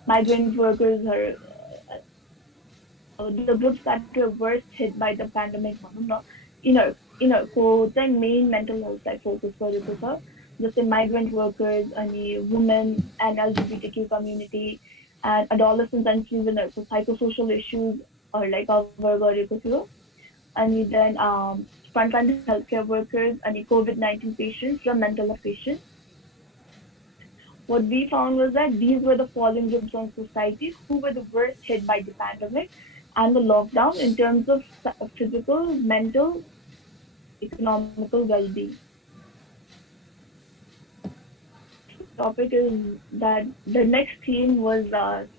migrant workers are the groups that were worst hit by the pandemic यिनीहरूको चाहिँ main mental health लाई focus गरेको छ जस्तै migrant workers अनि women and LGBTQ community and adolescents and childrenहरूको psychosocial issuesहरूलाई cover गरेको थियो अनि then frontline healthcare workers अनि COVID-19 patients र mental health patients. What we found was that these were the fallen groups in society who were the worst hit by the pandemic and the lockdown in terms of physical, mental, economical well-being. The topic is that the next theme was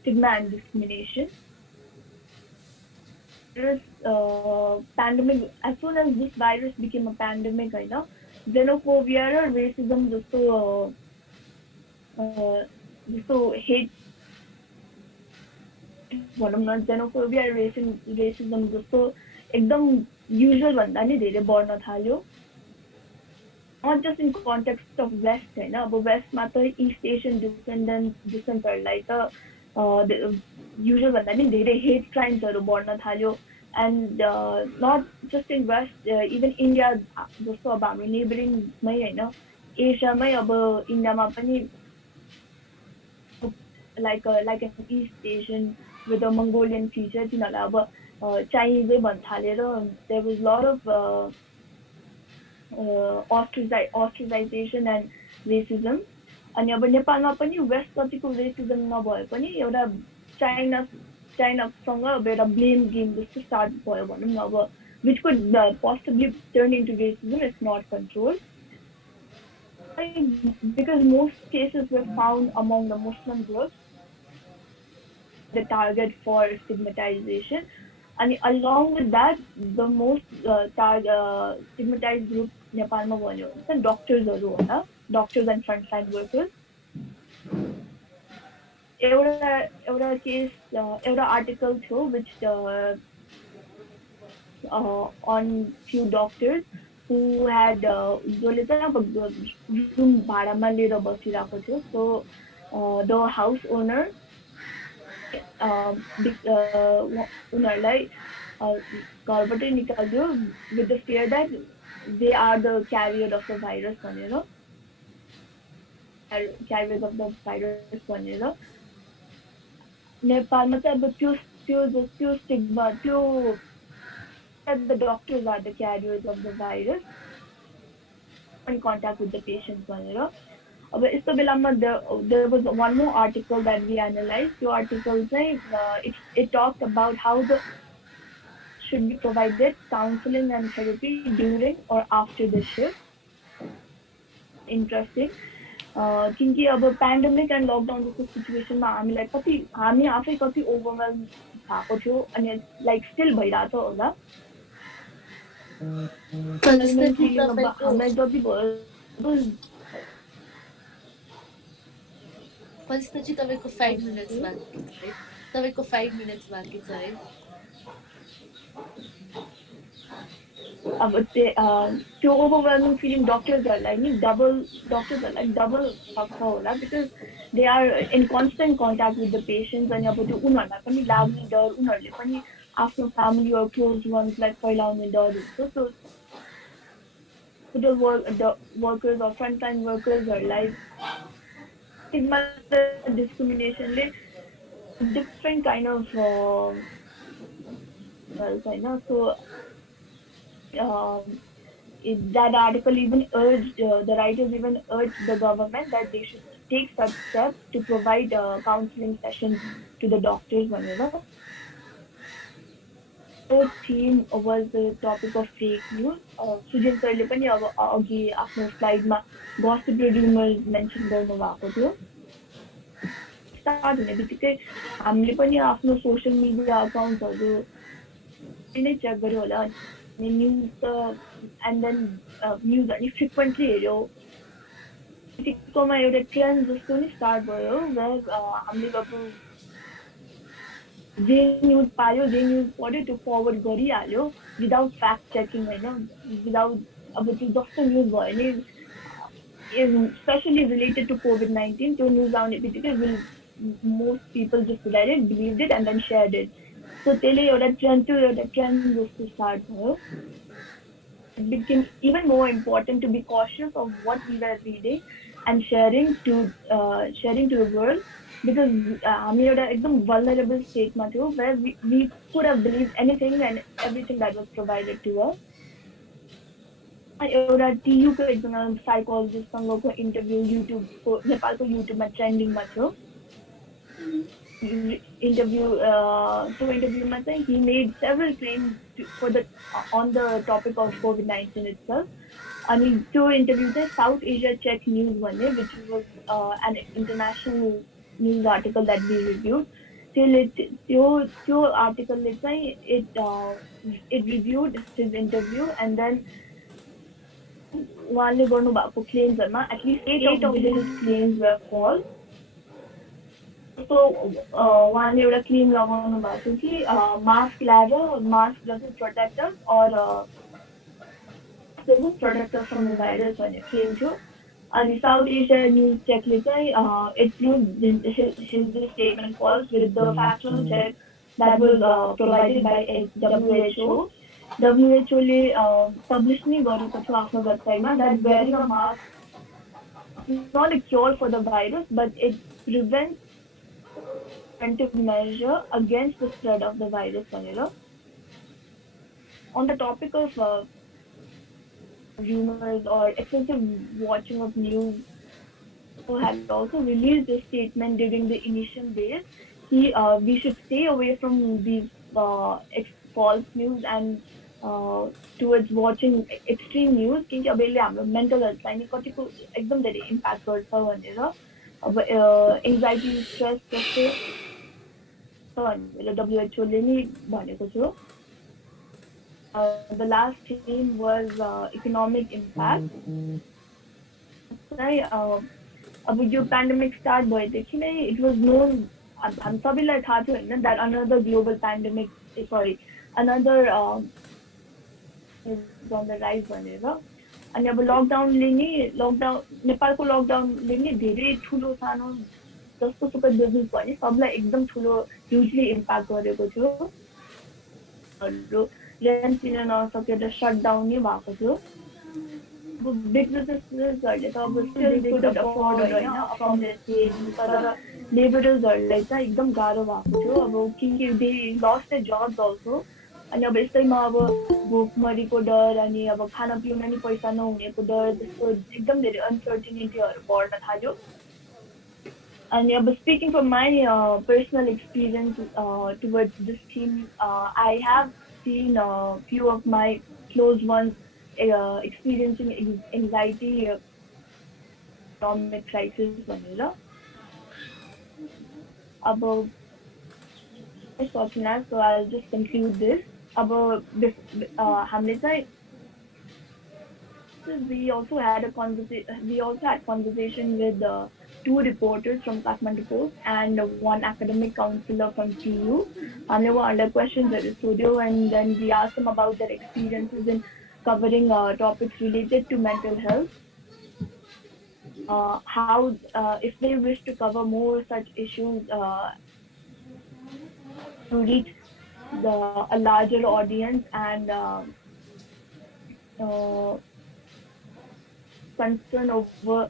stigma and discrimination. This pandemic, as soon as this virus became a pandemic, xenophobia or racism जस्तो hate भनौँ न xenophobia racism जस्तो एकदम usual भन्दा नि धेरै बढ्न थाल्यो not just in context of west होइन अब वेस्टमा त इस्ट एसियन डिसेन्ट्सहरूलाई त युजुअल भन्दा नि धेरै हेट क्राइम्सहरू बढ्न थाल्यो and not just in west even India जस्तो अब हाम्रो नेबरिङमै होइन एसियामै अब इन्डियामा पनि like an East Asian with a Mongolian feature तिनीहरूलाई अब चाइनिजै भन्न थालेर there was a lot of ostracization and racism अनि अब नेपालमा पनि वेस्ट कतिको रेसिजम नभए पनि एउटा चाइनासँग अब एउटा ब्लेम गेम जस्तो स्टार्ट भयो भनौँ न अब which could possibly turn into racism if not controlled. Because most cases were found among the Muslim groups, the target for stigmatization. And along with that, the most stigmatized group Nepalमा भन्यो भने चाहिँ डक्टर्सहरू होला, doctors and frontline workers. एउटा case एउटा article थियो which on few doctors who had जसले चाहिँ अब रुम भाडामा लिएर बसिरहेको थियो. So the house owner उनीहरूलाई घरबाटै निकाल्यो with the fear that they are the carrier of the virus भनेर carriers of the virus भनेर नेपालमा चाहिँ अब त्यो स्टिग्मा त्यो the doctors are the carriers of the virus in contact with the patients भनेर अब यस्तो बेलामा there was one more article that we analyzed. त्यो article चाहिँ it talked about how the should be provided counseling and therapy during or after the shift. Interesting. किनकि अब pandemic and lockdown जस्तो सिचुएसनमा हामी आफै कति ओभरवेल्म भएको थियो अनि लाइक स्टिल भइरहेको छ होला. हामीलाई जति भयो त्यसपछि तपाईँको 5 मिनट्स बाँकी छ है. तपाईँको 5 मिनट्स बाँकी छ है. अब त्यो ओभरवेल्मिङ फिलिङ डक्टर्सहरूलाई नि डबल सक्छ होला because they are in constant contact with the patients अनि अब त्यो उनीहरूलाई पनि लाग्ने डर उनीहरूले पनि आफ्नो फ्यामिली अर क्लोज वान्सलाई फैलाउने डर हुन्छ. So the workers or frontline वर्कर्सहरूलाई डिस्क्रिमिनेसनले डिफ्रेन्ट काइन्ड अफ होइन. So that article even urged the writers even urged the government that they should take such steps to provide counseling sessions to the doctors भनेर. The theme was the topic of fake news. Sujan सरले पनि अब अघि आफ्नो स्लाइडमा gossip र rumors mention गर्नुभएको थियो. स्टार्ट हुने बित्तिकै हामीले पनि आफ्नो सोसियल मिडिया अकाउन्टहरू नै चेक गर्यो होला. न्युज एन्ड देन न्युज अनि फ्रिक्वेन्टली हेऱ्यो. त्यतिकोमा एउटा ट्रेन्ड जस्तो नि स्टार्ट भयो हामीले अब जे न्युज पायो जे न्युज पढ्यो त्यो फरवर्ड गरिहाल्यो विदाउट फ्याक्ट चेकिङ होइन. विदाउट अब त्यो जस्तो न्युज भयो नि स्पेसली रिलेटेड टु COVID-19 त्यो न्युज आउने बित्तिकै most people just direct believed it and then shared it. So त्यसले एउटा ट्रेन्ड जस्तो स्टार्ट भयो. It became even more important to be cautious of what we were reading and sharing to the world because हामी एउटा एकदम vulnerable stateमा थियो where we could have believed anything and everything that was provided to us. एउटा TU को एकजना साइकोलोजिस्टसँगको interview युट्युबको नेपालको युट्युबमा ट्रेन्डिङमा थियो. interview में he made several claims on the topic of COVID-19 itself. And two interviews South Asia Check News भन्ने which was an international news article that we reviewed. त्यो article it reviewed his interview and then उहाँले गर्नुभएको क्लेम्सहरुमा at least 8 of his claims were false. So उहाँले एउटा claim लगाउनु भएको थियो कि मास्क लगाएर mask doesn't protect us or doesn't protect us from the virus भन्ने क्लेम थियो. अनि साउथ एसिया न्युज चेकले चाहिँ it proved his statement false with the factual check that was provided by WHO. WHO ले publish नै गरेको थियो आफ्नो वेबसाइटमा that wearing a mask is not a cure for the virus but it prevents preventive measure against the spread of the virus भनेर. On the topic of rumors or excessive watching of news, had also released a statement during the initial days. We should stay away from these false news and towards watching extreme news किनकि अब यसले हाम्रो mental हेल्थलाई नि कतिको एकदम धेरै impact गर्छ भनेर अब एङ्जाइटी स्ट्रेस जस्तो भनेर डब्लुएचओले नि भनेको थियो. The last theme was economic impact. अब यो पेन्डेमिक स्टार्ट भएदेखि नै इट वाज नोन हामी सबैलाई थाहा थियो होइन that another global pandemic another on the rise भनेर. अनि अब नेपालको लकडाउनले नि धेरै ठुलो सानो जस्तो सुकै बिजनेस भयो नि सबलाई एकदम ठुलो ह्युजली इम्प्याक्ट गरेको थियो. रेन्ट दिन नसकेर सटडाउन नै भएको थियो. बिग बिजनेसहरूले त अब तर लेबरर्सहरूलाई चाहिँ एकदम गाह्रो भएको थियो अब किनकि they lost the jobs also. अनि अब यस्तैमा अब भोकमरीको डर अनि अब खाना पिउन नि पैसा नहुनेको डर त्यस्तो एकदम धेरै अनसर्टेनिटीहरू बढ्न थाल्यो. अनि अब speaking from my personal experience towards this theme I have seen few of my close ones experiencing anxiety economic crisis भनेर. अब so I'll just conclude this. अब हामीले चाहिँ we also had conversation with two reporters from Kathmandu Post and one academic counselor from TU. हामीले उहाँहरूलाई क्वेसन्सहरू सोध्यो and then we asked them about their experiences in covering topics related to mental health. How if they wish to cover more such issues to reach a larger audience and concern over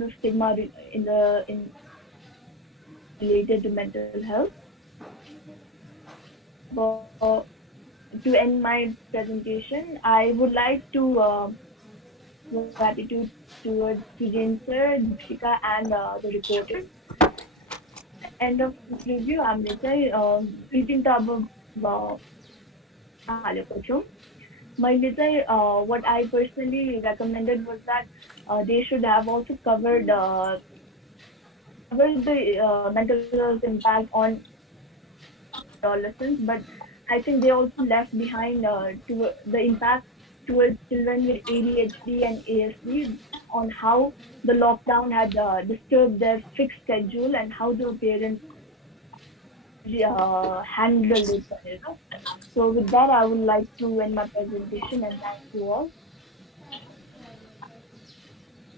the stigma in related to mental health. But to end my presentation, I would like to gratitude towards Sujan sir, Deepshika and the reporter. End of this review, हामीले चाहिँ दुई तिनवटा अब हालेको छौँ. मैले चाहिँ what I personally recommended was that they should have also covered the mental health impact on adolescents, but I think they also left behind to the impact towards children with ADHD and ASD on how the lockdown had disturbed their fixed schedule and how the parents handled it. So with that, I would like to end my presentation and thank you all.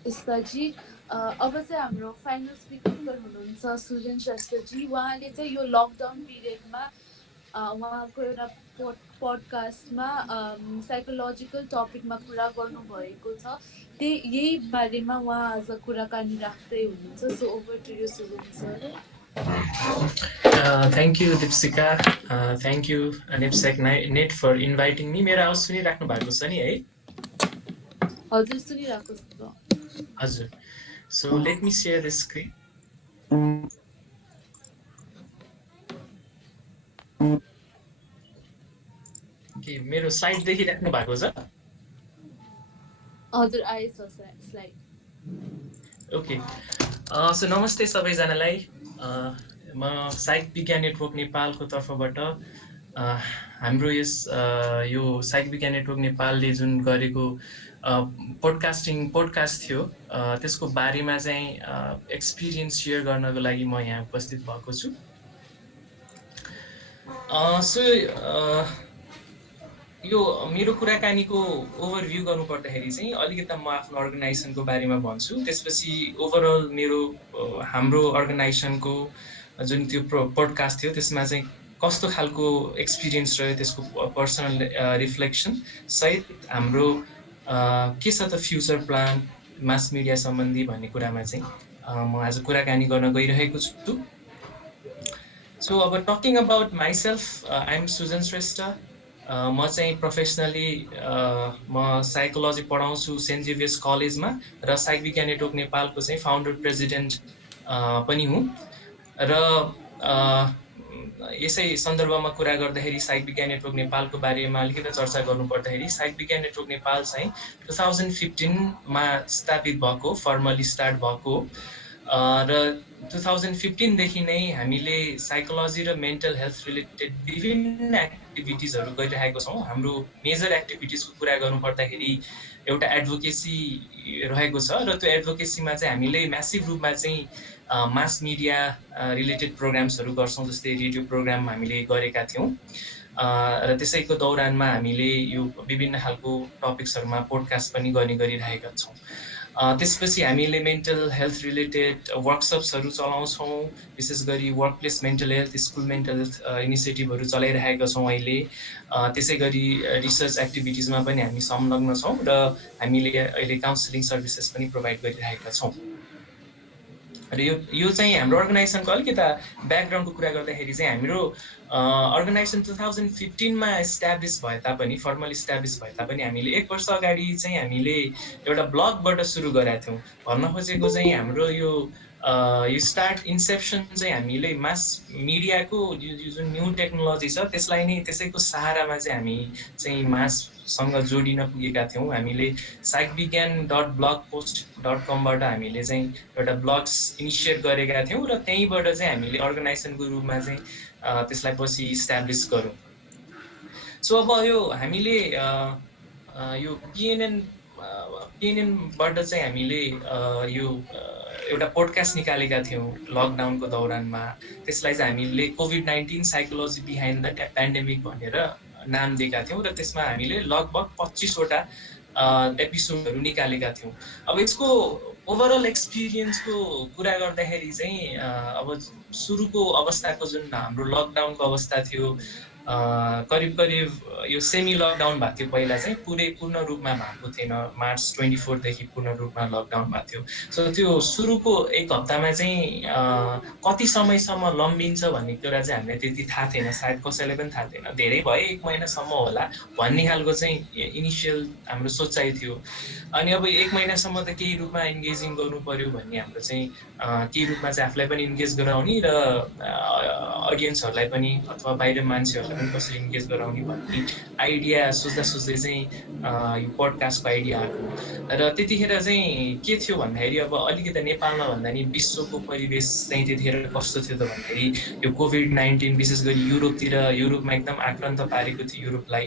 इस्ताजी अब चाहिँ हाम्रो final speaker हुनुहुन्छ सुजन श्रेष्ठजी. उहाँले चाहिँ यो lockdown पिरियडमा उहाँको एउटा पोडकास्टमा psychological टपिकमा कुरा गर्नुभएको छ. यही बारेमा उहाँ आज कुराकानी राख्दै हुनुहुन्छ. So over to you Sujan sir. Thank you, Deepshika. Thank you, NIPSEC Net for inviting me. मेरो आवाज सुनिराख्नु भएको छ नि है? हजुर सुनिरहेको छ. हजुर. So let me share the screen. Okay, मेरो स्लाइड देखिराख्नु भएको छ? हजुर आएछ स्लाइड. ओके. सो नमस्ते सबैजनालाई. म साइक विज्ञान नेटवर्क नेपालको तर्फबाट हाम्रो यो साइक विज्ञान नेटवर्क नेपालले जुन गरेको पोडकास्ट थियो त्यसको बारेमा चाहिँ एक्सपिरियन्स सेयर गर्नको लागि म यहाँ उपस्थित भएको छु. सो यो मेरो कुराकानीको ओभरभ्यू गर्नुपर्दाखेरि चाहिँ अलिकति म आफ्नो अर्गनाइजेसनको बारेमा भन्छु. त्यसपछि ओभरअल हाम्रो अर्गनाइजेसनको जुन त्यो पोडकास्ट थियो त्यसमा चाहिँ कस्तो खालको एक्सपिरियन्स रह्यो त्यसको पर्सनल रिफ्लेक्सन सहित हाम्रो के छ त फ्युचर प्लान मास मिडिया सम्बन्धी भन्ने कुरामा चाहिँ म आज कुराकानी गर्न गइरहेको छु. सो अब talking about myself, I am Sujan Shrestha. म चाहिँ प्रोफेसनली म साइकोलोजी पढाउँछु सेन्ट जेभियर्स कलेजमा र साइक विज्ञान नेटवर्क नेपालको चाहिँ फाउन्डर प्रेसिडेन्ट पनि हुँ र यसै सन्दर्भमा कुरा गर्दाखेरि साइक विज्ञान नेटवर्क नेपालको बारेमा अलिकति चर्चा गर्नुपर्दाखेरि साइक विज्ञान नेटवर्क नेपाल चाहिँ 2015मा स्थापित भएको फर्मली स्टार्ट भएको र 2015देखि नै हामीले साइकोलोजी र मेन्टल हेल्थ रिलेटेड विभिन्न एक्टिभिटिजहरू गरिरहेको छौँ। हाम्रो मेजर एक्टिभिटिजको कुरा गर्नुपर्दाखेरि एउटा एडभोकेसी रहेको छ र त्यो एडभोकेसीमा चाहिँ हामीले म्यासिभ रूपमा चाहिँ मास मिडिया रिलेटेड प्रोग्राम्सहरू गर्छौँ, जस्तै रेडियो प्रोग्राम हामीले गरेका थियौँ र त्यसैको दौरानमा हामीले यो विभिन्न खालको टपिक्सहरूमा पोडकास्ट पनि गर्ने गरिरहेका छौँ। त्यसपछि हामीले मेन्टल हेल्थ रिलेटेड वर्कसप्सहरू चलाउँछौँ, विशेष गरी workplace mental health, school mental health इनिसिएटिभहरू चलाइरहेका छौँ अहिले। त्यसै गरी रिसर्च एक्टिभिटिजमा पनि हामी संलग्न छौँ र हामीले अहिले काउन्सिलिङ सर्भिसेस पनि प्रोभाइड गरिरहेका छौँ। र यो चाहिँ हाम्रो अर्गनाइजेसनको अलिकता ब्याकग्राउन्डको कुरा गर्दाखेरि चाहिँ हाम्रो अर्गनाइजेसन 2015मा इस्ट्याब्लिस भए तापनि फर्मली इस्ट्याब्लिस भए तापनि हामीले 1 वर्ष अगाडि चाहिँ हामीले एउटा ब्लगबाट सुरु गरेका थियौँ। भन्न खोजेको चाहिँ हाम्रो यो स्टार्ट इन्सेप्सन चाहिँ हामीले मास मिडियाको जुन न्यू टेक्नोलोजी छ त्यसलाई नै त्यसैको सहारामा चाहिँ हामी चाहिँ माससँग जोडिन पुगेका थियौँ। हामीले साइकविज्ञान.blogpost.com बाट हामीले चाहिँ एउटा ब्लग्स इनिसिएट गरेका थियौँ र त्यहीँबाट चाहिँ हामीले अर्गनाइजेसनको रूपमा चाहिँ त्यसलाई पछि इस्ट्याब्लिस गऱ्यौँ। सो अब यो हामीले यो पिएनएनबाट चाहिँ हामीले यो एउटा पोडकास्ट निकालेका थियौँ लकडाउनको दौरानमा। त्यसलाई चाहिँ हामीले COVID-19 psychology behind the pandemic भनेर नाम दिएका थियौँ र त्यसमा हामीले लगभग 25वटा एपिसोडहरू निकालेका थियौँ। अब यसको ओभरअल एक्सपिरियन्सको कुरा गर्दाखेरि चाहिँ अब सुरुको अवस्थाको जुन हाम्रो लकडाउनको अवस्था थियो, करिब यो सेमी लकडाउन भएको थियो। पहिला चाहिँ पुरै पूर्ण रूपमा भएको थिएन, मार्च 24देखि पूर्ण रूपमा लकडाउन भएको थियो। सो त्यो सुरुको 1 हप्तामा चाहिँ कति समयसम्म लम्बिन्छ भन्ने कुरा चाहिँ हामीलाई त्यति थाहा थिएन, सायद कसैलाई पनि थाहा थिएन। धेरै भयो 1 महिनासम्म होला भन्ने खालको चाहिँ इनिसियल हाम्रो सोचाइ थियो। अनि अब 1 महिनासम्म त केही रूपमा इन्गेजिङ गर्नु पर्यो भन्ने हाम्रो चाहिँ केही रूपमा चाहिँ आफूलाई पनि इन्गेज गराउने र अडियन्सहरूलाई पनि अथवा बाहिर मान्छेहरूलाई पनि कसरी इन्गेज गराउने भन्ने आइडिया सोच्दा सोच्दै चाहिँ यो पोडकास्टको आइडिया आएको। र त्यतिखेर चाहिँ के थियो भन्दाखेरि अब अलिकति नेपालमा भन्दा नि विश्वको परिवेश चाहिँ त्यतिखेर कस्तो थियो त भन्दाखेरि यो कोभिड-19 विशेष गरी युरोपमा एकदम आक्रान्त पारेको थियो युरोपलाई।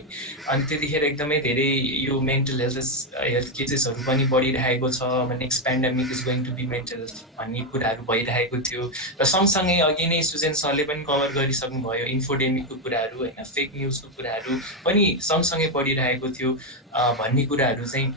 अनि त्यतिखेर एकदमै धेरै यो मेन्टल हेल्थ केसेसहरू पनि बढिरहेको छ। Next pandemic is going to be mental health भन्ने कुराहरू भइरहेको थियो र सँगसँगै अघि नै सुजेन सरले पनि कभर गरिसक्नुभयो इन्फोडेमिकको कुराहरू होइन, फेक न्युजको कुराहरू पनि सँगसँगै बढिरहेको थियो भन्ने कुराहरू चाहिँ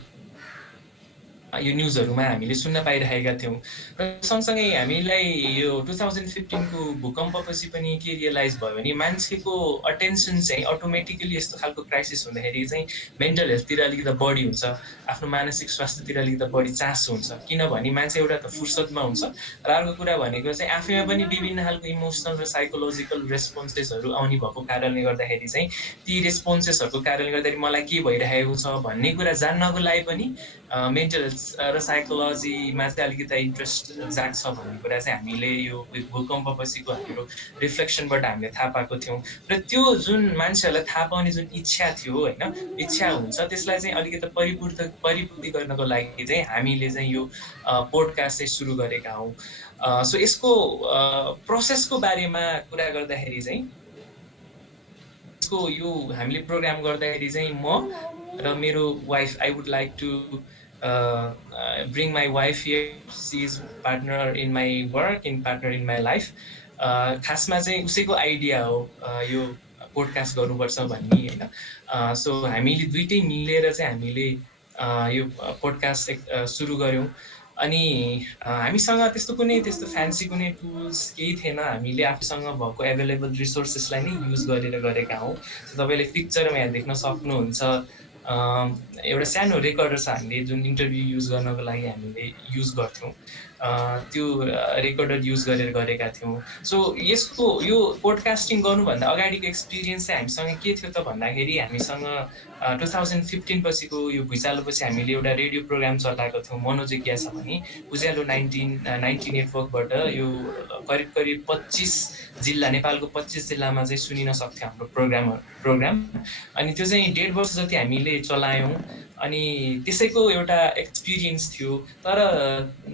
यो न्युजहरूमा हामीले सुन्न पाइरहेका थियौँ। र सँगसँगै हामीलाई यो 2015को भूकम्पपछि पनि के रियलाइज भयो भने मान्छेको अटेन्सन चाहिँ अटोमेटिकली यस्तो खालको क्राइसिस हुँदाखेरि चाहिँ मेन्टल हेल्थतिर अलिकति बढी हुन्छ, आफ्नो मानसिक स्वास्थ्यतिर अलिकति बढी चासो हुन्छ। किनभने मान्छे एउटा त फुर्सदमा हुन्छ र अर्को कुरा भनेको चाहिँ आफैमा पनि विभिन्न खालको इमोसनल र साइकोलोजिकल रेस्पोन्सेसहरू आउने भएको कारणले गर्दाखेरि चाहिँ ती रेस्पोन्सेसहरूको कारणले गर्दाखेरि मलाई के भइरहेको छ भन्ने कुरा जान्नको लागि पनि मेन्टल हेल्थ र साइकोलोजीमा चाहिँ अलिकति इन्ट्रेस्ट जाग्छ भन्ने कुरा चाहिँ हामीले यो भूकम्पपछिको हाम्रो रिफ्लेक्सनबाट हामीले थाहा पाएको थियौँ। र त्यो जुन मान्छेहरूलाई थाहा पाउने जुन इच्छा थियो होइन, इच्छा हुन्छ, त्यसलाई चाहिँ अलिकति परिपूर्ति गर्नको लागि चाहिँ हामीले चाहिँ यो पोडकास्ट चाहिँ सुरु गरेका हौँ। सो यसको प्रोसेसको बारेमा कुरा गर्दाखेरि चाहिँ यसको यो हामीले प्रोग्राम गर्दाखेरि चाहिँ म र मेरो wife, I would like to bring my wife here. She is partner in my work, partner in my life. खासमा चाहिँ उसैको आइडिया हो यो पोडकास्ट गर्नुपर्छ भन्ने होइन। सो हामीले दुइटै मिलेर चाहिँ हामीले यो पोडकास्ट सुरु गऱ्यौँ। अनि हामीसँग त्यस्तो फ्यान्सी कुनै टुल्स केही थिएन। हामीले आफूसँग भएको एभाइलेबल रिसोर्सेसलाई नै युज गरेका हौँ। तपाईँले पिक्चरमा यहाँ देख्न सक्नुहुन्छ एउटा सानो रेकर्डर छ हामीले जुन इन्टरभ्यू युज गर्नको लागि हामीले युज गर्थ्यौँ। त्यो रेकर्डर युज गरेर गरेका थियौँ। सो यसको यो पोडकास्टिङ गर्नुभन्दा अगाडिको एक्सपिरियन्स चाहिँ हामीसँग के थियो त भन्दाखेरि हामीसँग 2015 पछिको यो भुइँचालोपछि हामीले एउटा रेडियो प्रोग्राम चलाएको थियौँ मनोजिज्ञासा भनी उज्यालो 90 नेटवर्कबाट। यो करिब करिब 25 जिल्ला, नेपालको 25 जिल्लामा चाहिँ सुनिन सक्थ्यो हाम्रो प्रोग्राम। अनि त्यो चाहिँ 1.5 वर्ष जति हामीले चलायौँ। अनि त्यसैको एउटा एक्सपिरियन्स थियो। तर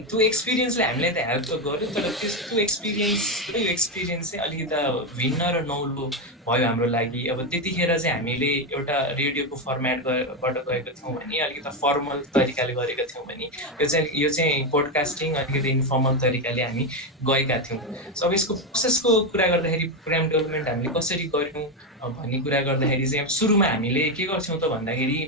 त्यो एक्सपिरियन्सले हामीलाई त हेल्प त गर्यो, तर त्यो एक्सपिरियन्स र यो एक्सपिरियन्स चाहिँ अलिकति भिन्न र नौलो भयो हाम्रो लागि। अब त्यतिखेर चाहिँ हामीले एउटा रेडियोको फर्मेटबाट गएको थियौँ भने, अलिकति फर्मल तरिकाले गरेका थियौँ भने, यो चाहिँ पोडकास्टिङ अलिकति इन्फर्मल तरिकाले हामी गएका थियौँ। अब यसको प्रोसेसको कुरा गर्दाखेरि प्रोग्राम डेभलपमेन्ट हामीले कसरी गऱ्यौँ भन्ने कुरा गर्दाखेरि चाहिँ अब सुरुमा हामीले के गर्थ्यौँ त भन्दाखेरि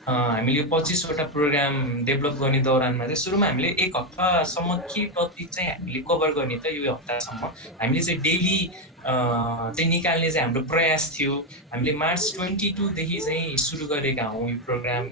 हामीले 25वटा प्रोग्राम डेभलप गर्ने दौरानमा चाहिँ सुरुमा हामीले 1 हप्तासम्म के टपिक चाहिँ हामीले कभर गर्ने त यो हप्तासम्म हामीले चाहिँ डेली चाहिँ निकाल्ने चाहिँ हाम्रो प्रयास थियो। हामीले मार्च 22 देखि चाहिँ सुरु गरेका हौँ यो प्रोग्राम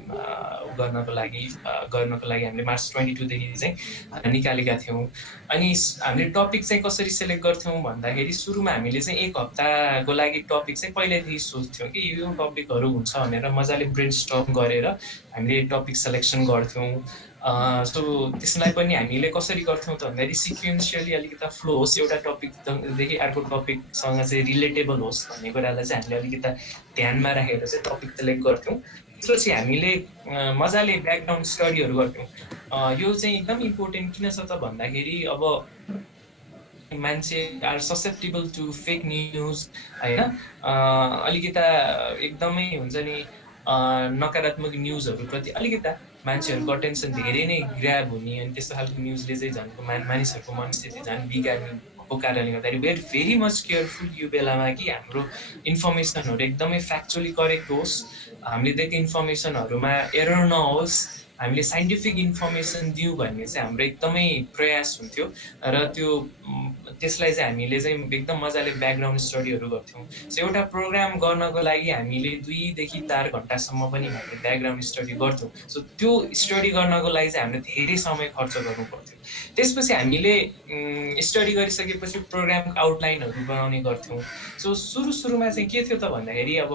गर्नको लागि हामीले मार्च 22 देखि चाहिँ निकालेका थियौँ। अनि हामीले टपिक चाहिँ कसरी सेलेक्ट गर्थ्यौँ भन्दाखेरि सुरुमा हामीले चाहिँ 1 हप्ताको लागि टपिक चाहिँ पहिल्यैदेखि सोच्थ्यौँ कि यो टपिकहरू हुन्छ भनेर मजाले ब्रेनस्टर्म गरेर हामीले टपिक सेलेक्सन गर्थ्यौँ। सो त्यसलाई पनि हामीले कसरी गर्थ्यौँ त भन्दाखेरि सिक्वेन्सियली अलिकति फ्लो होस्, एउटा टपिकदेखि अर्को टपिकसँग चाहिँ रिलेटेबल होस् भन्ने कुरालाई चाहिँ हामीले अलिकति ध्यानमा राखेर चाहिँ टपिक सेलेक्ट गर्थ्यौँ। त्यसपछि हामीले मजाले ब्याकग्राउन्ड स्टडीहरू गर्थ्यौँ। यो चाहिँ एकदम इम्पोर्टेन्ट किन छ त भन्दाखेरि अब मान्छे are susceptible to fake news होइन, अलिकति एकदमै हुन्छ नि नकारात्मक न्युजहरूप्रति अलिकति मान्छेहरूको अटेन्सन धेरै नै ग्र्याब हुने, अनि त्यस्तो खालको न्युजले चाहिँ झन् मानिसहरूको मनस्थिति झन् बिगार्ने भएको कारणले गर्दाखेरि we are very much careful यो बेलामा कि हाम्रो इन्फर्मेसनहरू एकदमै फ्याक्चुअली करेक्ट होस्, हामीले दिएको इन्फर्मेसनहरूमा एरर नहोस्, हामीले साइन्टिफिक इन्फर्मेसन दिउँ भन्ने चाहिँ हाम्रो एकदमै प्रयास हुन्थ्यो। र त्यसलाई चाहिँ हामीले चाहिँ एकदम मजाले ब्याकग्राउन्ड स्टडीहरू गर्थ्यौँ। सो एउटा प्रोग्राम गर्नको लागि हामीले 2 देखि 4 घन्टासम्म पनि हामीले ब्याकग्राउन्ड स्टडी गर्थ्यौँ। सो त्यो स्टडी गर्नको लागि चाहिँ हामीले धेरै समय खर्च गर्नु पर्थ्यो। त्यसपछि हामीले स्टडी गरिसकेपछि प्रोग्रामको आउटलाइनहरू बनाउने गर्थ्यौँ। सो सुरुमा चाहिँ के थियो त भन्दाखेरि अब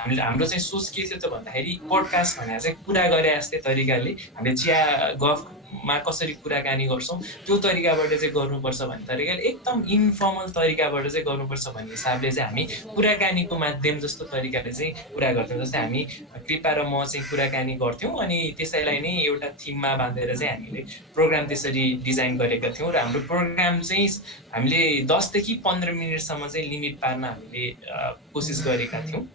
हाम्रो चाहिँ सोच के थियो त भन्दाखेरि पोडकास्ट भनेर चाहिँ कुरा गरे जस्तै तरिकाले हामीले चिया गफमा कसरी कुराकानी गर्छौँ त्यो तरिकाबाट चाहिँ गर्नुपर्छ भन्ने तरिकाले एकदम इन्फर्मल तरिकाबाट चाहिँ गर्नुपर्छ भन्ने हिसाबले चाहिँ हामी कुराकानीको माध्यम जस्तो तरिकाले चाहिँ कुरा गर्थ्यौँ। जस्तै हामी कृपा र म चाहिँ कुराकानी गर्थ्यौँ अनि त्यसैलाई नै एउटा थिममा बाँधेर चाहिँ हामीले प्रोग्राम त्यसरी डिजाइन गरेका थियौँ। र हाम्रो प्रोग्राम चाहिँ हामीले 10 देखि 15 मिनटसम्म चाहिँ लिमिट पार्न हामीले कोसिस गरेका थियौँ।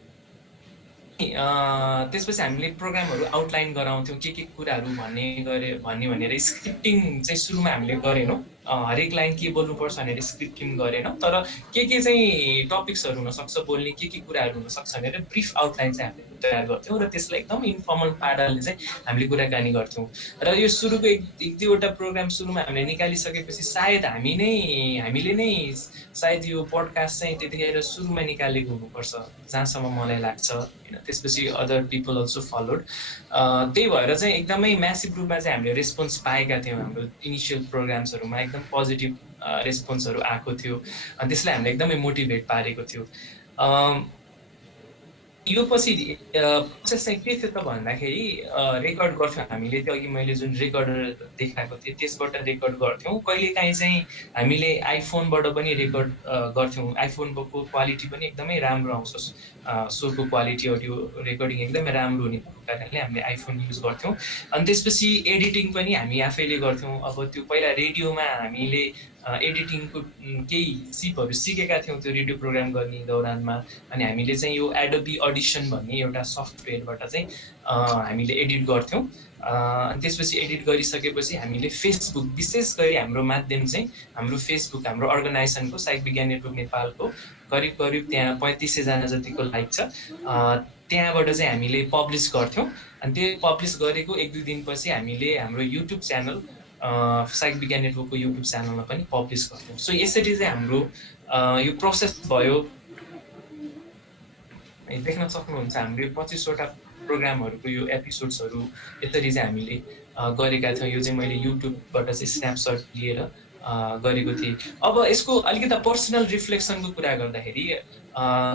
त्यसपछि हामीले प्रोग्रामहरू आउटलाइन गराउँथ्यौँ के कुराहरू भनेर स्क्रिप्टिङ चाहिँ सुरुमा हामीले गरेनौँ। हरेक लाइन के बोल्नुपर्छ भनेर स्क्रिप्टिङ गरेनौँ, तर के चाहिँ टपिक्सहरू हुनसक्छ बोल्ने के कुराहरू हुनसक्छ भनेर ब्रिफ आउटलाइन चाहिँ हामीले तयार गर्थ्यौँ र त्यसलाई एकदम इन्फर्मल पाराले चाहिँ हामीले कुराकानी गर्थ्यौँ। र यो सुरुको 1-2वटा प्रोग्राम सुरुमा हामीले निकालिसकेपछि सायद हामीले नै सायद यो पोडकास्ट चाहिँ त्यतिखेर सुरुमा निकालेको हुनुपर्छ जहाँसम्म मलाई लाग्छ होइन। त्यसपछि अदर पिपल अल्सो फलोड। त्यही भएर चाहिँ एकदमै म्यासिभ रूपमा चाहिँ हामीले रेस्पोन्स पाएका थियौँ। हाम्रो इनिसियल प्रोग्राम्सहरूमा एकदम पोजिटिभ रेस्पोन्सहरू आएको थियो अनि त्यसले हामीलाई एकदमै मोटिभेट पारेको थियो। यो पछि प्रोसेस चाहिँ के थियो त भन्दाखेरि रेकर्ड गर्थ्यौँ हामीले। त्यो अघि मैले जुन रेकर्डर देखाएको थिएँ त्यसबाट रेकर्ड गर्थ्यौँ। कहिलेकाहीँ चाहिँ हामीले आइफोनबाट पनि रेकर्ड गर्थ्यौँ। आइफोनको क्वालिटी पनि एकदमै राम्रो आउँछ, सोको क्वालिटी अडियो रेकर्डिङ एकदमै राम्रो हुने कारणले हामीले आइफोन युज गर्थ्यौँ। अनि त्यसपछि एडिटिङ पनि हामी आफैले गर्थ्यौँ। अब त्यो पहिला रेडियोमा हामीले एडिटिङको केही सिपहरू सिकेका थियौँ त्यो रेडियो प्रोग्राम गर्ने दौरानमा। अनि हामीले चाहिँ यो एडोबी अडिसन भन्ने एउटा सफ्टवेयरबाट चाहिँ हामीले एडिट गर्थ्यौँ। अनि त्यसपछि एडिट गरिसकेपछि हामीले फेसबुक, विशेष गरी हाम्रो माध्यम चाहिँ हाम्रो फेसबुक, हाम्रो अर्गनाइजेसनको साइक विज्ञान नेटवर्क नेपालको करिब त्यहाँ 3500 जना जतिको लाइक छ, त्यहाँबाट चाहिँ हामीले पब्लिस गर्थ्यौँ। अनि त्यो पब्लिस गरेको 1-2 दिनपछि हामीले हाम्रो युट्युब च्यानल साइक विज्ञान नेटवर्कको युट्युब च्यानलमा पनि पब्लिस गर्थ्यौँ। सो यसरी चाहिँ हाम्रो यो प्रोसेस भयो। देख्न सक्नुहुन्छ हाम्रो 25वटा प्रोग्रामहरूको यो एपिसोड्सहरू यसरी चाहिँ हामीले गरेका थियौँ। यो चाहिँ मैले युट्युबबाट चाहिँ स्न्यापसट लिएर गरेको थिएँ। अब यसको अलिकति पर्सनल रिफ्लेक्सनको कुरा गर्दाखेरि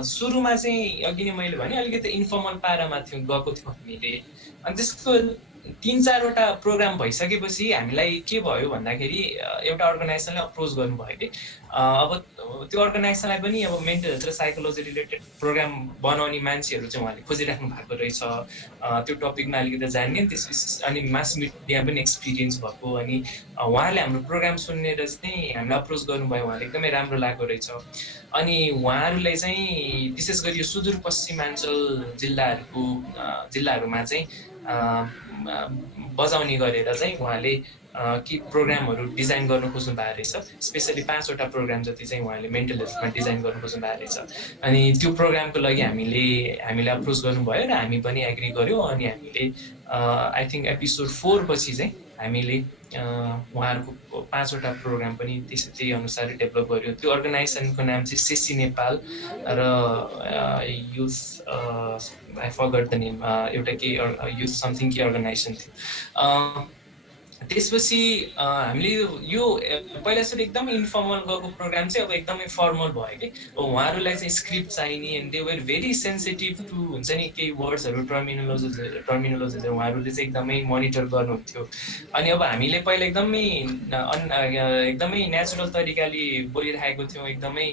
सुरुमा चाहिँ अघि नै मैले भने अलिकति इन्फर्मल पारामा गएको थियौँ हामीले। अनि त्यसको 3-4वटा प्रोग्राम भइसकेपछि हामीलाई के भयो भन्दाखेरि एउटा अर्गनाइजेसनले अप्रोच गर्नुभयो कि अब त्यो अर्गनाइजेसनलाई पनि अब मेन्टल हेल्थ र साइकोलोजी रिलेटेड प्रोग्राम बनाउने मान्छेहरू चाहिँ उहाँले खोजिराख्नु भएको रहेछ। त्यो टपिकमा अलिकति जान्ने, त्यसपछि अनि मास मिडिया पनि एक्सपिरियन्स भएको। अनि उहाँले हाम्रो प्रोग्राम सुनेर चाहिँ हामीलाई अप्रोच गर्नुभयो। उहाँले एकदमै राम्रो लागेको रहेछ। अनि उहाँहरूलाई चाहिँ विशेष गरी यो सुदूरपश्चिमाञ्चल जिल्लाहरूमा चाहिँ बजाउने गरेर चाहिँ उहाँले के प्रोग्रामहरू डिजाइन गर्न खोज्नु भएको रहेछ। स्पेसली 5वटा प्रोग्राम जति चाहिँ उहाँले मेन्टल हेल्थमा डिजाइन गर्न खोज्नु भएको रहेछ। अनि त्यो प्रोग्रामको लागि हामीले अप्रोच गर्नुभयो र हामी पनि एग्री गऱ्यौँ। अनि हामीले आई थिङ्क एपिसोड 4 पछि चाहिँ हामीले उहाँहरूको 5वटा प्रोग्राम पनि त्यही अनुसार डेभलप गर्यो। त्यो अर्गनाइजेसनको नाम चाहिँ सेसी नेपाल र युथ आई फरगट द नेम, एउटा के युथ समथिङ के अर्गनाइजेसन थियो। त्यसपछि हामीले यो पहिला सुरु एकदमै इन्फर्मल गएको प्रोग्राम चाहिँ अब एकदमै फर्मल भयो कि उहाँहरूलाई चाहिँ स्क्रिप्ट चाहिने and they were very sensitive to हुन्छ नि केही वर्ड्सहरू टर्मिनोलोजीहरू उहाँहरूले चाहिँ एकदमै मोनिटर गर्नुहुन्थ्यो। अनि अब हामीले पहिला एकदमै नेचुरल तरिकाले बोलिरहेको थियौँ, एकदमै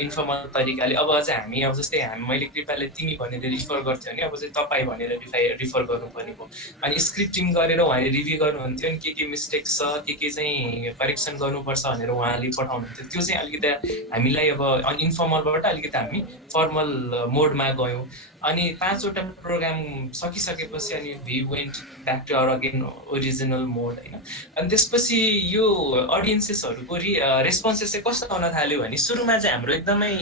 इन्फर्मल तरिकाले। अब चाहिँ हामी अब जस्तै मैले कृपाले तिमी भनेर रिफर गर्थ्यो भने अब चाहिँ तपाईँ भनेर रिफर गर्नुपर्ने भयो। अनि स्क्रिप्टिङ गरेर उहाँले रिभ्यू गर्नुहुन्थ्यो नि के मिस्टेक्स छ, के चाहिँ करेक्सन गर्नुपर्छ भनेर उहाँले पठाउनुहुन्थ्यो। त्यो चाहिँ अलिकति हामीलाई अब इन्फर्मलबाट अलिकति हामी फर्मल मोडमा गयौँ। अनि 5वटा प्रोग्राम सकिसकेपछि अनि we went back to our again original mode होइन। अनि त्यसपछि यो अडियन्सेसहरूको रेस्पोन्सेस चाहिँ कस्तो आउन थाल्यो भने सुरुमा चाहिँ हाम्रो एकदमै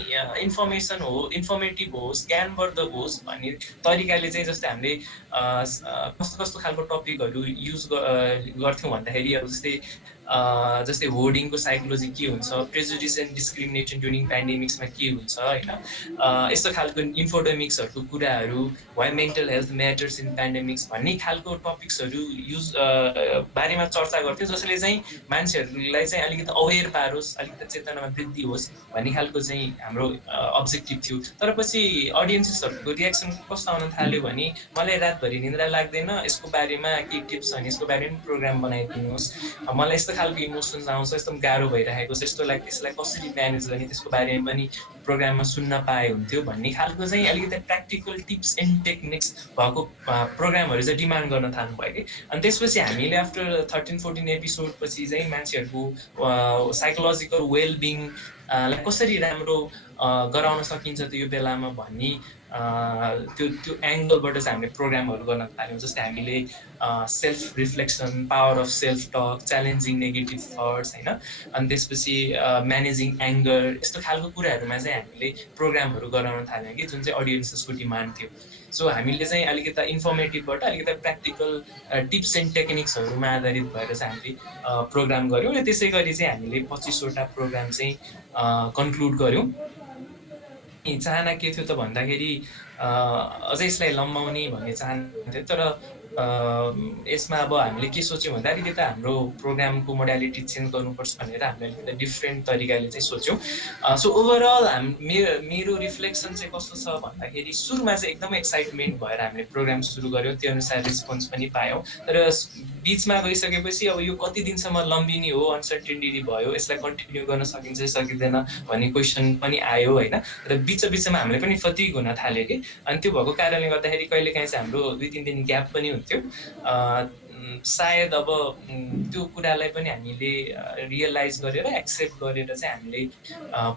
इन्फर्मेटिभ होस्, ज्ञानवर्धक होस् भन्ने तरिकाले चाहिँ जस्तै हामीले कस्तो खालको टपिकहरू युज गर्थ्यौँ भन्दाखेरि अब जस्तै होर्डिङको साइकोलोजी के हुन्छ, प्रेजुडिस एन्ड डिस्क्रिमिनेसन ड्युरिङ पेन्डेमिक्समा के हुन्छ होइन, यस्तो खालको इन्फोडेमिक्सहरूको कुराहरू, why mental health matters in pandemics भन्ने खालको टपिक्सहरू बारेमा चर्चा गर्थ्यो, जसले चाहिँ मान्छेहरूलाई चाहिँ अलिकति अवेर पारोस्, अलिकति चेतनामा वृद्धि होस् भन्ने खालको चाहिँ हाम्रो अब्जेक्टिभ थियो। तर पछि अडियन्सेसहरूको रियाक्सन कस्तो आउन थाल्यो भने मलाई रातभरि निन्द्रा लाग्दैन, यसको बारेमा के टिप्स छ भने यसको बारेमा प्रोग्राम बनाइदिनुहोस्, मलाई यस्तो खालको इमोसन्स आउँछ, यस्तो गाह्रो भइरहेको छ, त्यसलाई कसरी म्यानेज गर्ने त्यसको बारेमा पनि प्रोग्राममा सुन्न पाए हुन्थ्यो भन्ने खालको चाहिँ अलिकति प्र्याक्टिकल टिप्स एन्ड टेक्निक्स भएको प्रोग्रामहरू चाहिँ डिमान्ड गर्न थाल्नुभयो कि। अनि त्यसपछि हामीले आफ्टर 13-14 एपिसोड पछि चाहिँ मान्छेहरूको साइकोलोजिकल वेलबिङलाई कसरी राम्रो गराउन सकिन्छ त्यो बेलामा भन्ने त्यो एङ्गलबाट चाहिँ हामीले प्रोग्रामहरू गर्न थाल्यौँ। जस्तै हामीले self reflection, power of self talk, challenging negative thoughts होइन, अनि त्यसपछि म्यानेजिङ एङ्गर, यस्तो खालको कुराहरूमा चाहिँ हामीले प्रोग्रामहरू गराउन थाल्यौँ कि जुन चाहिँ अडियन्सेसको डिमान्ड थियो। सो हामीले चाहिँ अलिकति इन्फर्मेटिभबाट अलिकति प्र्याक्टिकल टिप्स एन्ड टेक्निक्सहरूमा आधारित भएर चाहिँ हामीले प्रोग्राम गऱ्यौँ र त्यसै गरी चाहिँ हामीले 25वटा प्रोग्राम चाहिँ कन्क्लुड गऱ्यौँ। चाहना के थियो त भन्दाखेरि अझै यसलाई लम्बाउने भन्ने चाहना थियो। तर यसमा अब हामीले के सोच्यौँ भन्दा अलिकति हाम्रो प्रोग्रामको मोडालिटी चेन्ज गर्नुपर्छ भनेर हामीले अलिकति डिफ्रेन्ट तरिकाले चाहिँ सोच्यौँ। सो ओभरअल मेरो रिफ्लेक्सन चाहिँ कस्तो छ भन्दाखेरि सुरुमा चाहिँ एकदमै एक्साइटमेन्ट भएर हामीले प्रोग्राम सुरु गऱ्यौँ, त्यो अनुसार रेस्पोन्स पनि पायौँ। तर बिचमा गइसकेपछि अब यो कति दिनसम्म लम्बिने हो, अनसर्टेनिटी भयो, यसलाई कन्टिन्यू गर्न सकिन्छ सकिँदैन भन्ने क्वेसन पनि आयो होइन। र बिचमा हामीले पनि फतिग हुन थाल्यो कि। अनि त्यो भएको कारणले गर्दाखेरि कहिलेकाहीँ चाहिँ हाम्रो 2-3 दिन ग्याप पनि हुन्थ्यो। सायद अब त्यो कुरालाई पनि हामीले रियलाइज गरेर एक्सेप्ट गरेर चाहिँ हामीले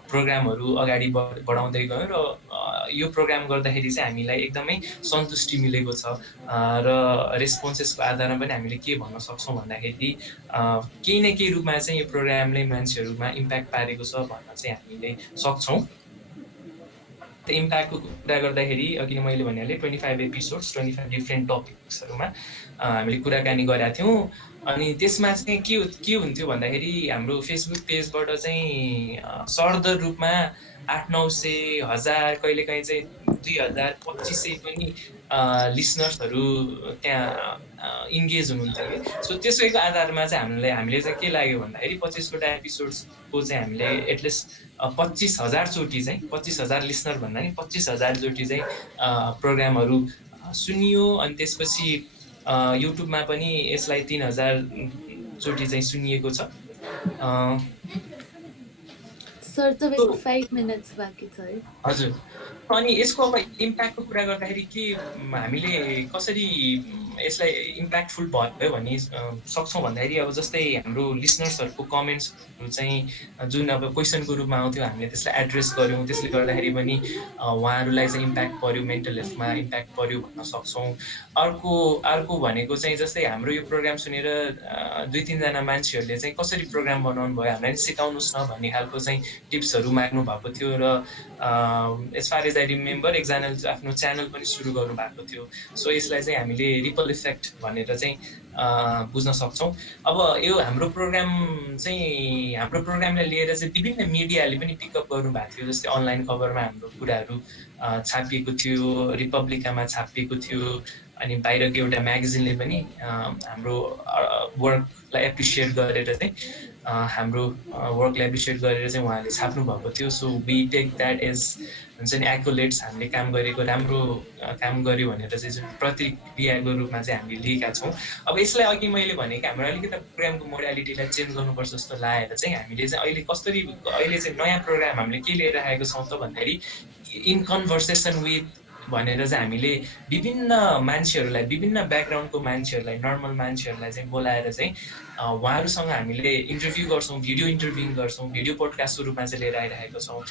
प्रोग्रामहरू अगाडि बढाउँदै गयौँ र यो प्रोग्राम गर्दाखेरि चाहिँ हामीलाई एकदमै सन्तुष्टि मिलेको छ। र रेस्पोन्सेसको आधारमा पनि हामीले के भन्न सक्छौँ भन्दाखेरि केही न केही रूपमा चाहिँ यो प्रोग्रामले मान्छेहरूमा इम्प्याक्ट पारेको छ भन्न चाहिँ हामीले सक्छौँ। त्यो इम्प्याक्टको कुरा गर्दाखेरि अघि मैले भनिहालेँ 25 एपिसोड्स 25 डिफ्रेन्ट टपिक्सहरूमा हामीले कुराकानी गरेका थियौँ। अनि त्यसमा चाहिँ के हुन्थ्यो भन्दाखेरि हाम्रो फेसबुक पेजबाट चाहिँ सरदर रूपमा 800-900 1000 कहिलेकाहीँ चाहिँ 2000 2500 पनि लिसनर्सहरू त्यहाँ इन्गेज हुनुहुन्थ्यो कि। सो त्यसैको आधारमा चाहिँ हामीले चाहिँ के लाग्यो भन्दाखेरि 25वटा एपिसोड्सको चाहिँ हामीले एटलिस्ट 25,000 चोटि चाहिँ 25,000 लिसनर भन्दा नि 25,000 चोटि चाहिँ प्रोग्रामहरू सुनियो। अनि त्यसपछि युट्युबमा पनि यसलाई 3000 चोटि चाहिँ सुनिएको छ। सर तपाईँको 5 मिनट्स बाँकी छ है। हजुर। अनि यसको अब इम्प्याक्टको कुरा गर्दाखेरि के हामीले कसरी यसलाई इम्प्याक्टफुल भयो भन्ने सक्छौँ भन्दाखेरि अब जस्तै हाम्रो लिसनर्सहरूको कमेन्ट्सहरू चाहिँ जुन अब क्वेसनको रूपमा आउँथ्यो हामीले त्यसलाई एड्रेस गऱ्यौँ। त्यसले गर्दाखेरि पनि उहाँहरूलाई चाहिँ इम्प्याक्ट पर्यो, मेन्टल हेल्थमा इम्प्याक्ट पर्यो भन्न सक्छौँ। अर्को भनेको चाहिँ जस्तै हाम्रो यो प्रोग्राम सुनेर 2-3जना मान्छेहरूले चाहिँ कसरी प्रोग्राम बनाउनु भयो, हामीलाई सिकाउनुहोस् न भन्ने खालको चाहिँ टिप्सहरू माग्नु भएको थियो। र as far as I remember एकजनाले आफ्नो च्यानल पनि सुरु गर्नुभएको थियो। सो यसलाई चाहिँ हामीले रिपल इफेक्ट भनेर चाहिँ बुझ्न सक्छौँ। अब यो हाम्रो प्रोग्रामलाई लिएर चाहिँ विभिन्न मिडियाले पनि पिकअप गर्नुभएको थियो। जस्तै अनलाइन खबरमा हाम्रो कुराहरू छापिएको थियो, रिपब्लिकामा छापिएको थियो। अनि बाहिरको एउटा म्यागजिनले पनि हाम्रो वर्कलाई एप्रिसिएट गरेर चाहिँ हाम्रो वर्कलाई एप्रिसिएट गरेर चाहिँ उहाँले छाप्नु भएको थियो। So we take that as हुन्छ नि एक्कोलेट्स, हामीले काम गरेको राम्रो काम गर्यो भनेर चाहिँ जुन प्रतिक्रियाको रूपमा चाहिँ हामीले लिएका छौँ। अब यसलाई अघि मैले भनेको हाम्रो अलिकति प्रोग्रामको मोडालिटीलाई चेन्ज गर्नुपर्छ जस्तो लागेर चाहिँ हामीले चाहिँ अहिले चाहिँ नयाँ प्रोग्राम हामीले के लिएर आएको छौँ त भन्दाखेरि इन कन्भर्सेसन विथ भनेर चाहिँ हामीले विभिन्न मान्छेहरूलाई, विभिन्न ब्याकग्राउन्डको मान्छेहरूलाई, नर्मल मान्छेहरूलाई चाहिँ बोलाएर चाहिँ उहाँहरूसँग हामीले इन्टरभ्यू गर्छौँ, भिडियो इन्टरभ्यू गर्छौँ, भिडियो पोडकास्टको रूपमा चाहिँ लिएर आइरहेको छौँ।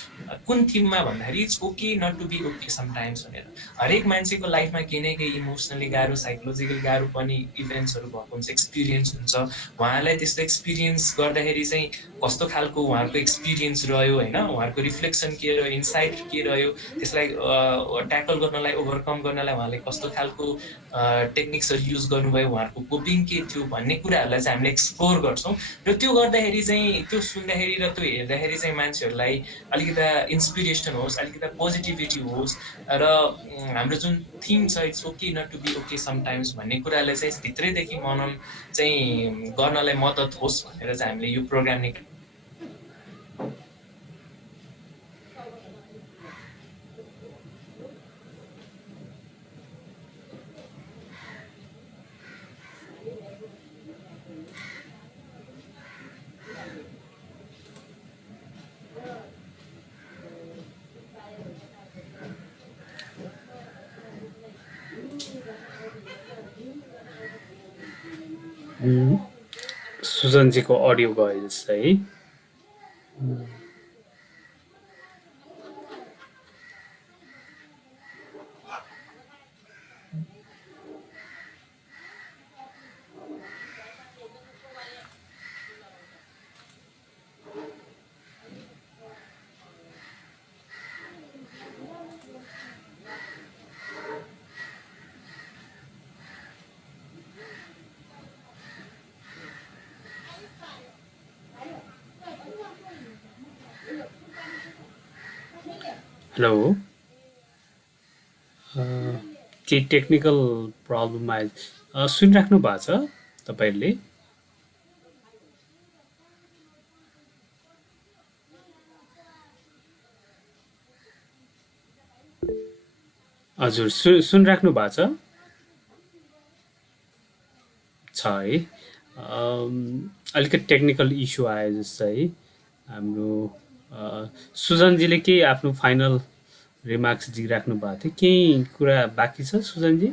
कुन थिममा भन्दाखेरि it's okay not to be okay sometimes भनेर। हरेक मान्छेको लाइफमा केही न केही इमोसनली गाह्रो, साइकोलोजिकल गाह्रो पनि इभेन्ट्सहरू भएको हुन्छ, एक्सपिरियन्स हुन्छ। उहाँहरूलाई त्यस्तो एक्सपिरियन्स गर्दाखेरि चाहिँ कस्तो खालको उहाँहरूको एक्सपिरियन्स रह्यो होइन, उहाँहरूको रिफ्लेक्सन के रह्यो, इन्साइट के रह्यो, त्यसलाई ट्याकल गर्नलाई, ओभरकम गर्नलाई उहाँले कस्तो खालको टेक्निक्सहरू युज गर्नुभयो, उहाँहरूको कोपिङ के थियो भन्ने कुराहरूलाई चाहिँ हामीले एक्सप्लोर गर्छौँ। र त्यो गर्दाखेरि चाहिँ, त्यो सुन्दाखेरि र त्यो हेर्दाखेरि चाहिँ मान्छेहरूलाई अलिकति इन्सपिरेसन होस्, अलिकति पोजिटिभिटी होस्। र हाम्रो जुन थिम छ it's okay not to be okay sometimes भन्ने कुरालाई चाहिँ भित्रैदेखि मनन चाहिँ गर्नलाई मद्दत होस् भनेर चाहिँ हामीले यो प्रोग्राम सुजनजीको अडियो गयो जस्तो है। हेलो, केही टेक्निकल प्रब्लम आयो, सुनिराख्नु भएको छ तपाईँहरूले? हजुर, सुनिराख्नु भएको छ है? अलिकति टेक्निकल इस्यु आयो जस्तो है। हाम्रो सुजनजीले केही आफ्नो फाइनल रिमार्क्स दिइराख्नु भएको थियो, केही कुरा बाँकी छ सुजनजी?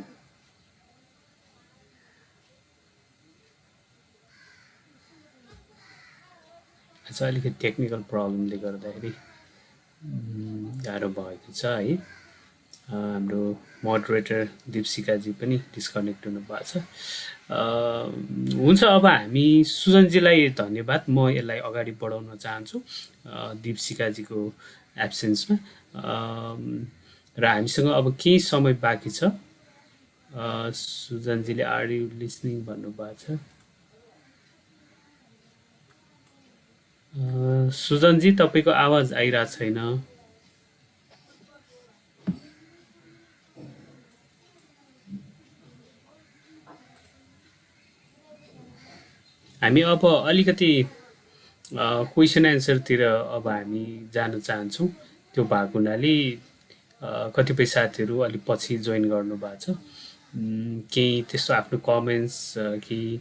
अच्छा, अलिकति टेक्निकल प्रब्लमले गर्दाखेरि गाह्रो भएको छ है। हाम्रो मोडरेटर दीपशिकाजी पनि डिस्कनेक्ट हुनुभएको छ। हुन्छ, अब हामी सुजनजीलाई धन्यवाद, म यसलाई अगाडि बढाउन चाहन्छु दीपशिकाजीको एब्सेन्समा। र हामीसँग अब केही समय बाँकी छ। सुजनजीले आर यु लिसनिङ भन्नुभएको छ। सुजनजी, तपाईँको आवाज आइरहेको छैन। हामी अब अलिकति क्वेसन एन्सरतिर अब हामी जान चाहन्छौँ। त्यो भएको हुनाले कतिपय साथीहरू अलिक पछि जोइन गर्नुभएको छ। केही त्यस्तो आफ्नो कमेन्ट्स केही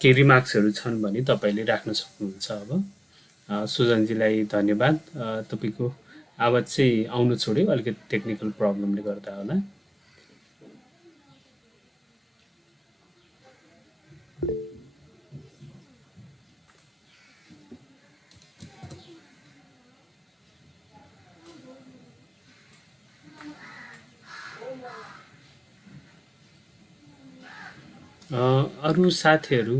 केही रिमार्क्सहरू छन् भने तपाईँले राख्न सक्नुहुन्छ अब। सुजनजीलाई धन्यवाद। तपाईँको आवाज चाहिँ आउनु छोड्यो, अलिकति टेक्निकल प्रब्लमले गर्दा होला। अरू साथीहरू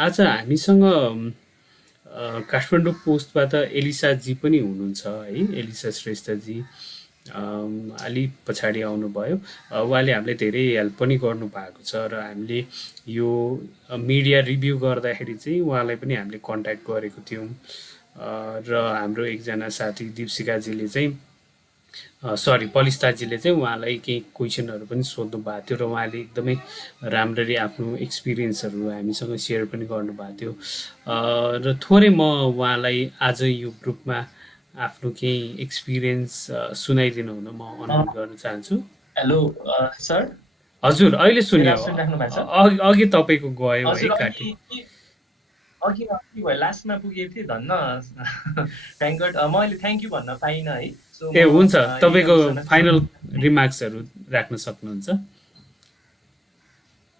आज हामीसँग काठमाडौँ पोस्टबाट एलिसाजी पनि हुनुहुन्छ है, एलिसा श्रेष्ठजी अलि पछाडि आउनुभयो। उहाँले हामीलाई धेरै हेल्प पनि गर्नुभएको छ र हामीले यो मिडिया रिभ्यू गर्दाखेरि चाहिँ उहाँलाई पनि हामीले कन्ट्याक्ट गरेको थियौँ। र हाम्रो एकजना साथी दीपशिखाजीले चाहिँ सरी पलिस्ताजीले चाहिँ उहाँलाई केही क्वेसनहरू पनि सोध्नु भएको थियो र उहाँले एकदमै राम्ररी आफ्नो एक्सपिरियन्सहरू हामीसँग सेयर पनि गर्नुभएको थियो। र थोरै म उहाँलाई आज यो ग्रुपमा आफ्नो केही एक्सपिरियन्स सुनाइदिनु हुन म अनुरोध गर्न चाहन्छु। Hello sir. हजुर अहिले सुन्यो, सुनिराख्नु भएको छ? अघि तपाईँको गयो है हजुर काटी। अघि भयो लास्टमा पुगेको थिएँ धन्न। थ्याङ्क गड म अहिले थ्याङ्क यू भन्न पाइनँ है। ए हुन्छ, तपाईँको फाइनल रिमार्क्सहरू राख्न सक्नुहुन्छ।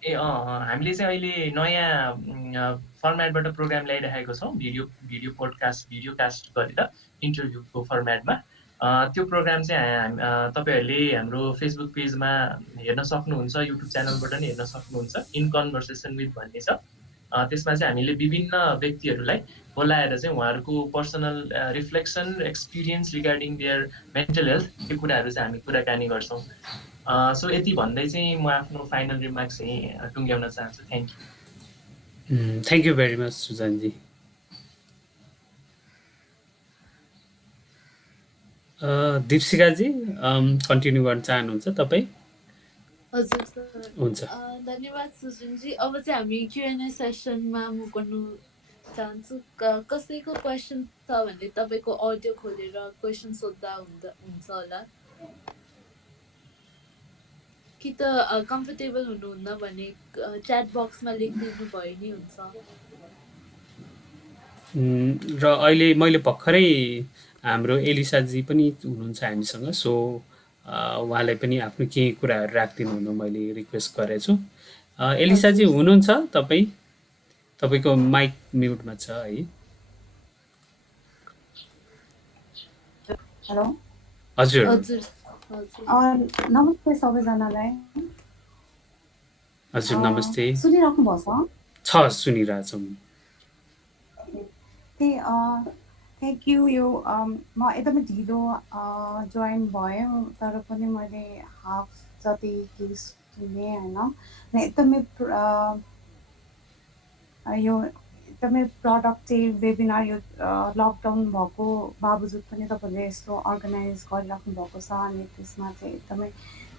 ए हामीले चाहिँ अहिले नयाँ फर्मेटबाट प्रोग्राम ल्याइरहेको छौँ, भिडियो पोडकास्ट भिडियो कास्ट गरेर इन्टरभ्यूको फर्मेटमा। त्यो प्रोग्राम चाहिँ तपाईँहरूले हाम्रो फेसबुक पेजमा हेर्न सक्नुहुन्छ, युट्युब च्यानलबाट नि हेर्न सक्नुहुन्छ। इन कन्भर्सेसन विथ भन्ने छ। त्यसमा चाहिँ हामीले विभिन्न व्यक्तिहरूलाई बोलाएर चाहिँ उहाँहरूको personal reflection experience regarding their mental health त्यो कुराहरू चाहिँ हामी कुराकानी गर्छौँ। सो यति भन्दै चाहिँ म आफ्नो फाइनल रिमार्क्स चाहिँ टुङ्ग्याउन चाहन्छु। Thank you. Thank you very much Sujanji. Deepshikhaji continue गर्न चाहनुहुन्छ तपाईँ? हजुर सर, हुन्छ। धन्यवाद सुजनजी। अब चाहिँ हामी क्युएनए सेसनमा मुभ गर्नु चाहन्छु। कसैको क्वेसन छ भने तपाईँको अडियो खोलेर क्वेसन सोध्दा हुन्छ होला, कि त कम्फर्टेबल हुनुहुन्न भने च्याट बक्समा लेखिदिनु भयो नि हुन्छ। र अहिले मैले भर्खरै हाम्रो एलिसाजी पनि हुनुहुन्छ हामीसँग, सो उहाँलाई पनि आफ्नो केही कुराहरू राखिदिनु हुन मैले रिक्वेस्ट गरेको छु। एलिसाजी हुनुहुन्छ तपाईँ? तपाईँको माइक म्युटमा छ है। हेलो हजुर हजुर नमस्ते सबैजनालाई। हजुर नमस्ते। सुनिराख्नु भएको छ? सुनिरहेछौँ। त्यही थ्याङ्क यू। यो म एकदमै ढिलो जोइन भएँ, तर पनि मैले हाफ जति केही सुनेँ होइन। एकदमै यो एकदमै प्रोडक्टिभ वेबिनार, यो लकडाउन भएको बावजुद पनि तपाईँले यस्तो अर्गनाइज गरिराख्नु भएको छ, अनि त्यसमा चाहिँ एकदमै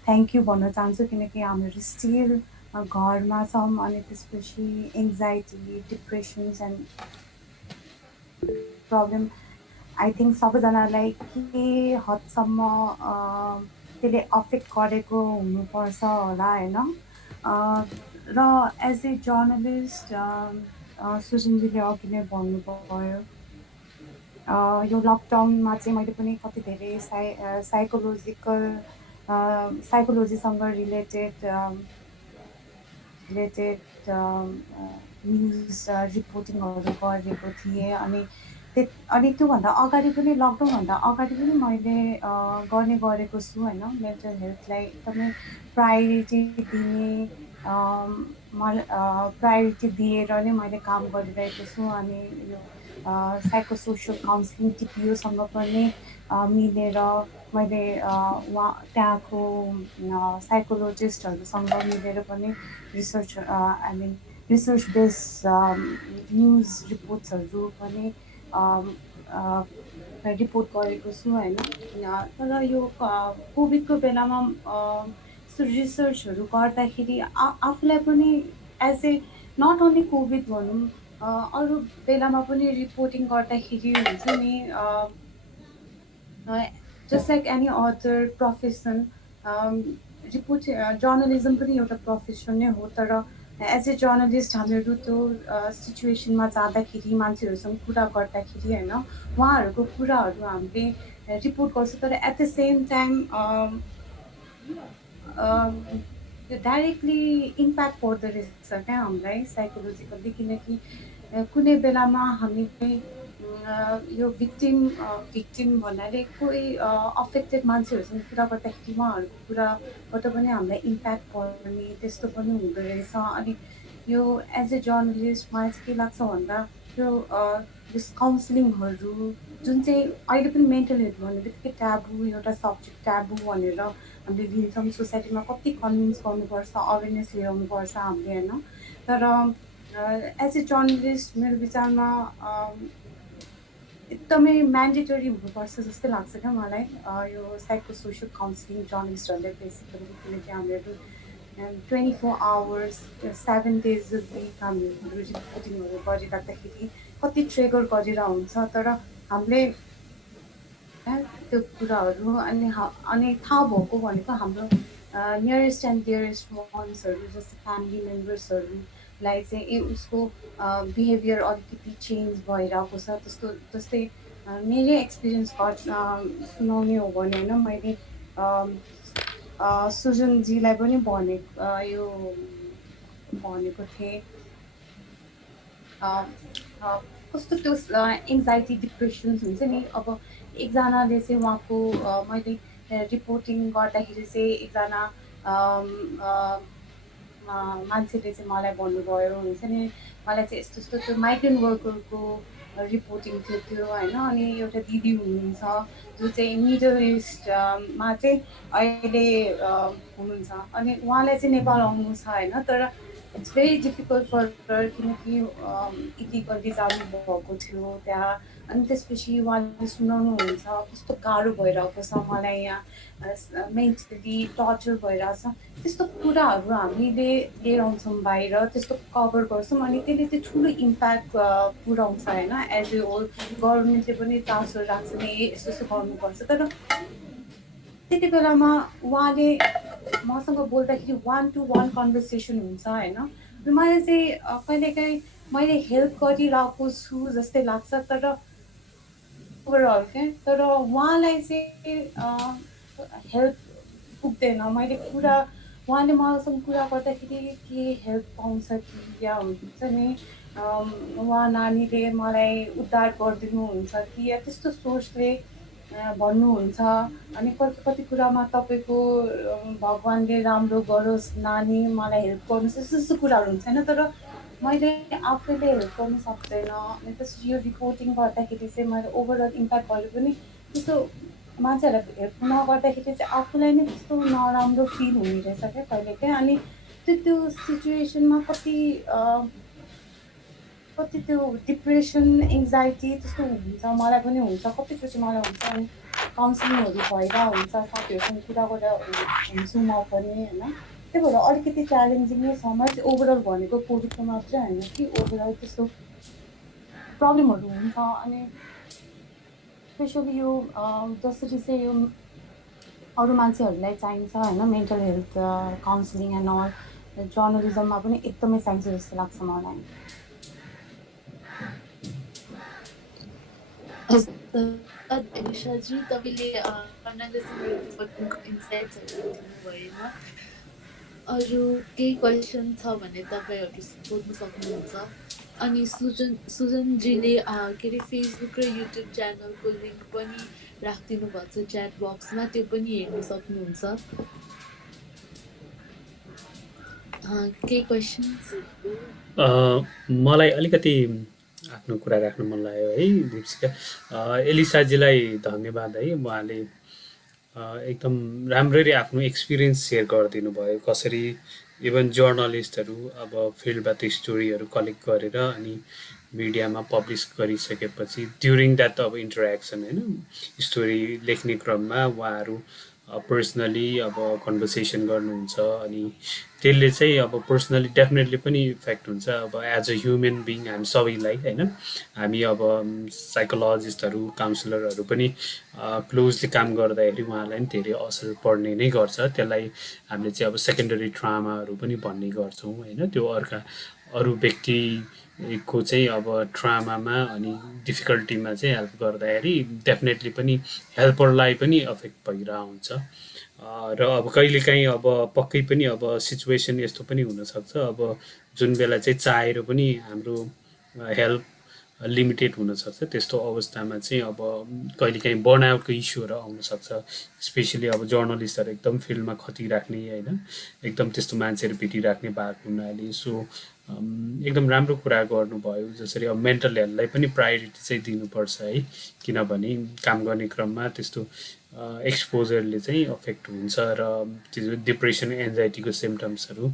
थ्याङ्क यू भन्न चाहन्छु। किनकि हामीहरू स्टिल घरमा छौँ, अनि त्यसपछि anxiety, depressions and problem I think सबैजनालाई के हदसम्म त्यसले अफेक्ट गरेको हुनुपर्छ होला होइन। र एज ए जर्नलिस्ट सुजनजीले अघि नै भन्नुभयो, यो लकडाउनमा चाहिँ मैले पनि कति धेरै साइकोलोजीसँग रिलेटेड न्युज रिपोर्टिङहरू गरेको थिएँ। अनि त्योभन्दा अगाडि पनि, लकडाउनभन्दा अगाडि पनि मैले गर्ने गरेको छु होइन। मेन्टल हेल्थलाई एकदमै प्रायोरिटी दिएर नै मैले काम गरिरहेको छु। अनि यो साइकोसोसियल काउन्सिलिङ टिपिओसँग पनि मिलेर मैले त्यहाँको साइकोलोजिस्टहरूसँग मिलेर पनि रिसर्च रिसर्च बेस न्युज रिपोर्ट्सहरू पनि रिपोर्ट गरेको छु होइन। तर यो कोभिडको बेलामा यस्तो रिसर्चहरू गर्दाखेरि आफूलाई पनि as a not only COVID भनौँ अरू बेलामा पनि रिपोर्टिङ गर्दाखेरि हुन्छ नि just like any other profession report journalism पनि एउटा प्रोफेसन नै हो। तर एज ए जर्नलिस्ट हामीहरू त्यो सिचुएसनमा जाँदाखेरि मान्छेहरूसँग कुरा गर्दाखेरि होइन उहाँहरूको कुराहरू हामीले रिपोर्ट गर्छ। तर एट द सेम टाइम त्यो डाइरेक्टली इम्प्याक्ट पर्दो रहेछ क्या हामीलाई साइकोलोजिकल्ली, किनकि कुनै बेलामा हामीले यो भिक्टिम भन्नाले कोही अफेक्टेड मान्छेहरूसँग कुरा गर्दाखेरि उहाँहरूको कुराबाट पनि हामीलाई इम्प्याक्ट पर्ने त्यस्तो पनि हुँदो रहेछ। अनि यो एज ए जर्नलिस्ट मलाई चाहिँ के लाग्छ भन्दा यो यस काउन्सिलिङहरू जुन चाहिँ अहिले पनि मेन्टल हेल्थ भन्ने बित्तिकै ट्याबु एउटा सब्जेक्ट ट्याबु भनेर हामीले लिन्छौँ। सोसाइटीमा कति कन्भिन्स गर्नुपर्छ, अवेरनेस ल्याउनुपर्छ हामीले होइन। तर एज ए जर्नलिस्ट मेरो विचारमा एकदमै म्यान्डेटरी हुनुपर्छ जस्तै लाग्छ क्या मलाई यो साइको सोसियल काउन्सिलिङ जर्नलिस्टहरूले बेसिकली, किनकि हामीहरू 24 आवर्स 7 डेज विक हामीहरू रिपोर्टिङहरू गरिराख्दाखेरि कति ट्रिगर गरेर हुन्छ। तर हामीले त्यो कुराहरू अनि थाहा भएको भनेको हाम्रो नियरेस्ट एन्ड डियरेस्ट वान्सहरू जस्तै फ्यामिली मेम्बर्सहरूलाई चाहिँ उसको बिहेभियर अलिकति चेन्ज भइरहेको छ त्यस्तो। जस्तै मेरै एक्सपिरियन्स सुनाउने हो भने होइन मैले सुजनजीलाई पनि यो भनेको थिएँ कस्तो त्यो एङ्जाइटी डिप्रेसन्स हुन्छ नि। अब एकजनाले चाहिँ उहाँको मैले रिपोर्टिङ गर्दाखेरि चाहिँ एकजना मान्छेले चाहिँ मलाई भन्नुभयो हुन्छ नि मलाई चाहिँ यस्तो यस्तो त्यो माइग्रेन्ट वर्करको रिपोर्टिङ थियो त्यो होइन। अनि एउटा दिदी हुनुहुन्छ जो चाहिँ मिडल इस्टमा चाहिँ अहिले हुनुहुन्छ अनि उहाँलाई चाहिँ नेपाल आउनु छ होइन। तर इट्स भेरी डिफिकल्ट फर किनकि इलिगल्ली जानु भएको थियो त्यहाँ। अनि त्यसपछि उहाँले सुनाउनुहुन्छ कस्तो गाह्रो भइरहेको छ मलाई यहाँ मेन्टली टर्चर भइरहेछ त्यस्तो कुराहरू हामीले लिएर आउँछौँ बाहिर, त्यस्तो कभर गर्छौँ अनि त्यसले चाहिँ ठुलो इम्प्याक्ट पुऱ्याउँछ होइन। एज ए होल गभर्मेन्टले पनि चासो राख्छ नि यस्तो यस्तो गर्नुपर्छ। तर त्यति बेलामा उहाँले मसँग बोल्दाखेरि 1-to-1 कन्भर्सेसन हुन्छ होइन। मैले चाहिँ कहिलेकाहीँ मैले हेल्प गरिरहेको छु जस्तै लाग्छ तर ओभरअल क्या। तर उहाँलाई चाहिँ हेल्प पुग्दैन। मैले कुरा उहाँले मसँग कुरा गर्दाखेरि के हेल्प पाउँछ कि या हुन्छ नि उहाँ नानीले मलाई उद्धार गरिदिनुहुन्छ कि या त्यस्तो सोचले भन्नुहुन्छ। अनि कति कुरामा तपाईँको भगवान्ले राम्रो गरोस् नानी मलाई हेल्प गर्नुहोस् यस्तो यस्तो कुराहरू हुन्छ होइन। तर मैले आफैले हेल्प गर्नु सक्दैन। अनि त्यसपछि यो रिपोर्टिङ गर्दाखेरि चाहिँ मैले ओभरअल इम्प्याक्ट गरे पनि त्यस्तो मान्छेहरूलाई हेल्प नगर्दाखेरि चाहिँ आफूलाई नै त्यस्तो नराम्रो फिल हुने रहेछ क्या कहिलेकाहीँ। अनि त्यो सिचुएसनमा कति त्यो डिप्रेसन एङ्जाइटी त्यस्तो हुन्छ, मलाई पनि हुन्छ कतिचोटि मलाई हुन्छ। अनि काउन्सिलिङहरू भइरहेको हुन्छ साथीहरूसँग कुरा गरेर हुन्छु म पनि होइन। त्यही भएर अलिकति च्यालेन्जिङ नै छ। मैले चाहिँ ओभरअल भनेको कोभिडको मात्रै होइन कि ओभरअल त्यस्तो प्रब्लमहरू हुन्छ। अनि स्पेसली यो जसरी चाहिँ यो अरू मान्छेहरूलाई चाहिन्छ होइन mental health counselling and all जर्नलिजममा पनि एकदमै चाहिन्छ जस्तो लाग्छ मलाई। निशाजी तपाईँले जर्नलिजमको इन्साइट्सहरू दिनुभएमा अरू केही क्वेसन छ भने तपाईँहरू सोध्नु सक्नुहुन्छ। अनि सुजनजीले के अरे फेसबुक र युट्युब च्यानलको लिङ्क पनि राखिदिनु भएको छ च्याट बक्समा, त्यो पनि हेर्नु सक्नुहुन्छ। केही क्वेसन्सहरू मलाई अलिकति आफ्नो कुरा राख्नु मन लाग्यो है दिप्सिका। एलिसाजीलाई धन्यवाद है, उहाँले एकदम राम्ररी आफ्नो एक्सपिरियन्स सेयर गरिदिनु भयो कसरी इभन जर्नलिस्टहरू अब फिल्डबाट स्टोरीहरू कलेक्ट गरेर अनि मिडियामा पब्लिस गरिसकेपछि ड्युरिङ द्याट अब इन्टरेक्सन होइन स्टोरी लेख्ने क्रममा उहाँहरू पर्सनली अब कन्भर्सेसन गर्नुहुन्छ अनि त्यसले चाहिँ अब पर्सनली डेफिनेटली पनि इफेक्ट हुन्छ अब एज अ ह्युमन बिङ हामी सबैलाई होइन हामी अब साइकोलोजिस्टहरू काउन्सिलरहरू पनि क्लोजली काम गर्दाखेरि उहाँलाई पनि धेरै असर पर्ने नै गर्छ त्यसलाई हामीले चाहिँ अब सेकेन्डरी ट्रामाहरू पनि भन्ने गर्छौँ होइन त्यो अरू व्यक्तिको चाहिँ अब ट्रामामा अनि डिफिकल्टीमा चाहिँ हेल्प गर्दाखेरि डेफिनेटली पनि हेल्परलाई पनि अफेक्ट भइरहेको हुन्छ र अब कहिलेकाहीँ अब पक्कै पनि अब सिचुएसन यस्तो पनि हुनसक्छ अब जुन बेला चाहिँ चाहेर पनि हाम्रो हेल्प लिमिटेड हुनसक्छ त्यस्तो अवस्थामा चाहिँ अब कहिलेकाहीँ बर्नआउटको इस्युहरू आउनसक्छ स्पेसली अब जर्नलिस्टहरू एकदम फिल्डमा खटिराख्ने होइन एकदम त्यस्तो मान्छेहरू भेटिराख्ने भएको हुनाले सो एकदम राम्रो कुरा गर्नुभयो जसरी अब मेन्टल हेल्थलाई पनि प्रायोरिटी चाहिँ दिनुपर्छ है किनभने काम गर्ने क्रममा त्यस्तो एक्सपोजरले चाहिँ अफेक्ट हुन्छ र त्यो डिप्रेसन एन्जाइटीको सिम्टम्सहरू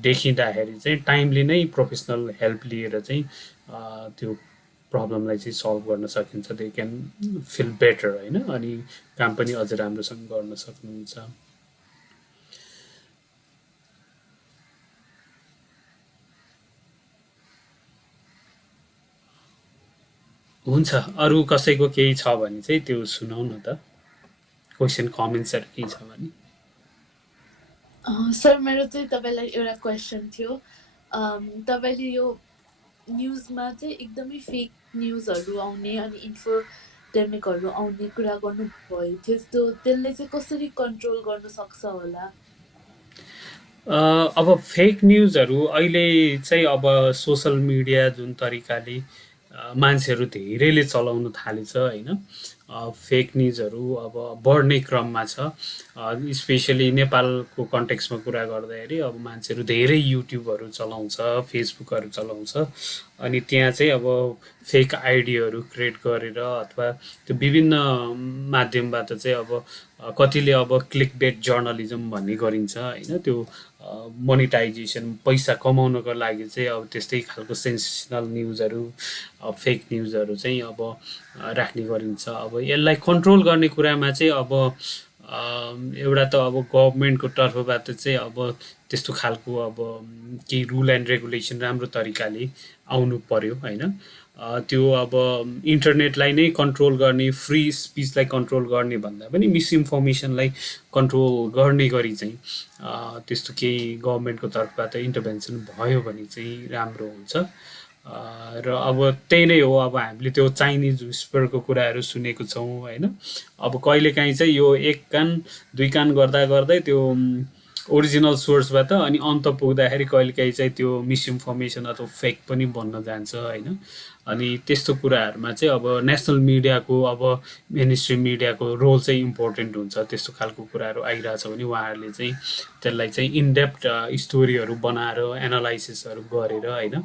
देखिँदाखेरि चाहिँ टाइमली नै प्रोफेसनल हेल्प लिएर चाहिँ त्यो प्रब्लमलाई चाहिँ सल्भ गर्न सकिन्छ दे क्यान फिल बेटर होइन अनि काम पनि अझ राम्रोसँग गर्न सक्नुहुन्छ हुन्छ अरू कसैको केही छ भने चाहिँ त्यो सुनाउ न त क्वेसन कमेन्ट्सहरू केही छ भने सर मेरो चाहिँ तपाईँलाई एउटा क्वेसन थियो तपाईँले यो न्युजमा चाहिँ एकदमै फेक न्युजहरू आउने अनि इन्फोडेमिकहरू आउने कुरा गर्नुभयो थियो त्यसले चाहिँ कसरी कन्ट्रोल गर्न सक्छ होला अब फेक न्युजहरू अहिले चाहिँ अब सोसल मिडिया जुन तरिकाले मान्छेहरू धेरैले चलाउन थालेछ होइन फेक न्युजहरू अब बढ्ने क्रममा छ स्पेसली नेपालको कन्टेक्समा कुरा गर्दाखेरि अब मान्छेहरू धेरै युट्युबहरू चलाउँछ फेसबुकहरू चलाउँछ अनि त्यहाँ चाहिँ अब फेक आइडीहरू क्रिएट गरेर अथवा त्यो विभिन्न माध्यमबाट चाहिँ अब कतिले अब क्लिक बेट जर्नलिजम भन्ने गरिन्छ होइन त्यो मोनिटाइजेसन पैसा कमाउनको लागि चाहिँ अब त्यस्तै खालको सेन्सेसनल न्युजहरू फेक न्युजहरू चाहिँ अब राख्ने गरिन्छ अब यसलाई कन्ट्रोल गर्ने कुरामा चाहिँ अब एउटा त अब गभर्मेन्टको तर्फबाट चाहिँ अब त्यस्तो खालको अब केही रुल एन्ड रेगुलेसन राम्रो तरिकाले आउनु पर्यो होइन त्यो अब इन्टरनेटलाई नै कन्ट्रोल गर्ने फ्री स्पिचलाई कन्ट्रोल गर्ने भन्दा पनि मिसइन्फर्मेसनलाई कन्ट्रोल गर्ने गरी चाहिँ त्यस्तो केही गभर्मेन्टको तर्फबाट इन्टरभेन्सन भयो भने चाहिँ राम्रो हुन्छ र अब त्यही नै हो अब हामीले त्यो चाइनिज विस्परको कुराहरू सुनेको छौँ होइन अब कहिलेकाहीँ चाहिँ यो एक कान दुई कान गर्दा गर्दै त्यो ओरिजिनल सोर्सबाट अनि अन्त पुग्दाखेरि कहिलेकाहीँ चाहिँ त्यो मिसइन्फर्मेसन अथवा फेक पनि बन्न जान्छ होइन अनि त्यस्तो कुराहरूमा चाहिँ अब नेसनल मिडियाको अब मेन स्ट्रिम मिडियाको रोल चाहिँ इम्पोर्टेन्ट हुन्छ त्यस्तो खालको कुराहरू आइरहेछ भने उहाँहरूले चाहिँ त्यसलाई चाहिँ इनडेप्थ स्टोरीहरू बनाएर एनालाइसिसहरू गरेर होइन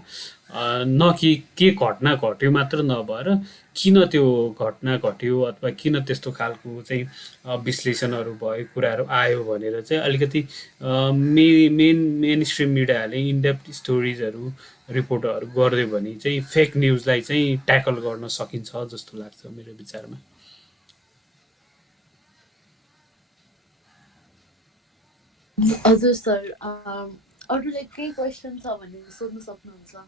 न कि के घटना घट्यो मात्र नभएर किन त्यो घटना घट्यो अथवा किन त्यस्तो खालको चाहिँ विश्लेषणहरू भयो कुराहरू आयो भनेर चाहिँ अलिकति मेन स्ट्रिम मिडियाहरूले इनडेप्थ स्टोरिजहरू रिपोर्टहरू गरिदियो भने चाहिँ फेक न्युजलाई चाहिँ ट्याकल गर्न सकिन्छ जस्तो लाग्छ मेरो विचारमा हजुर सर अरूलाई केही क्वेसन छ भने सोध्न सक्नुहुन्छ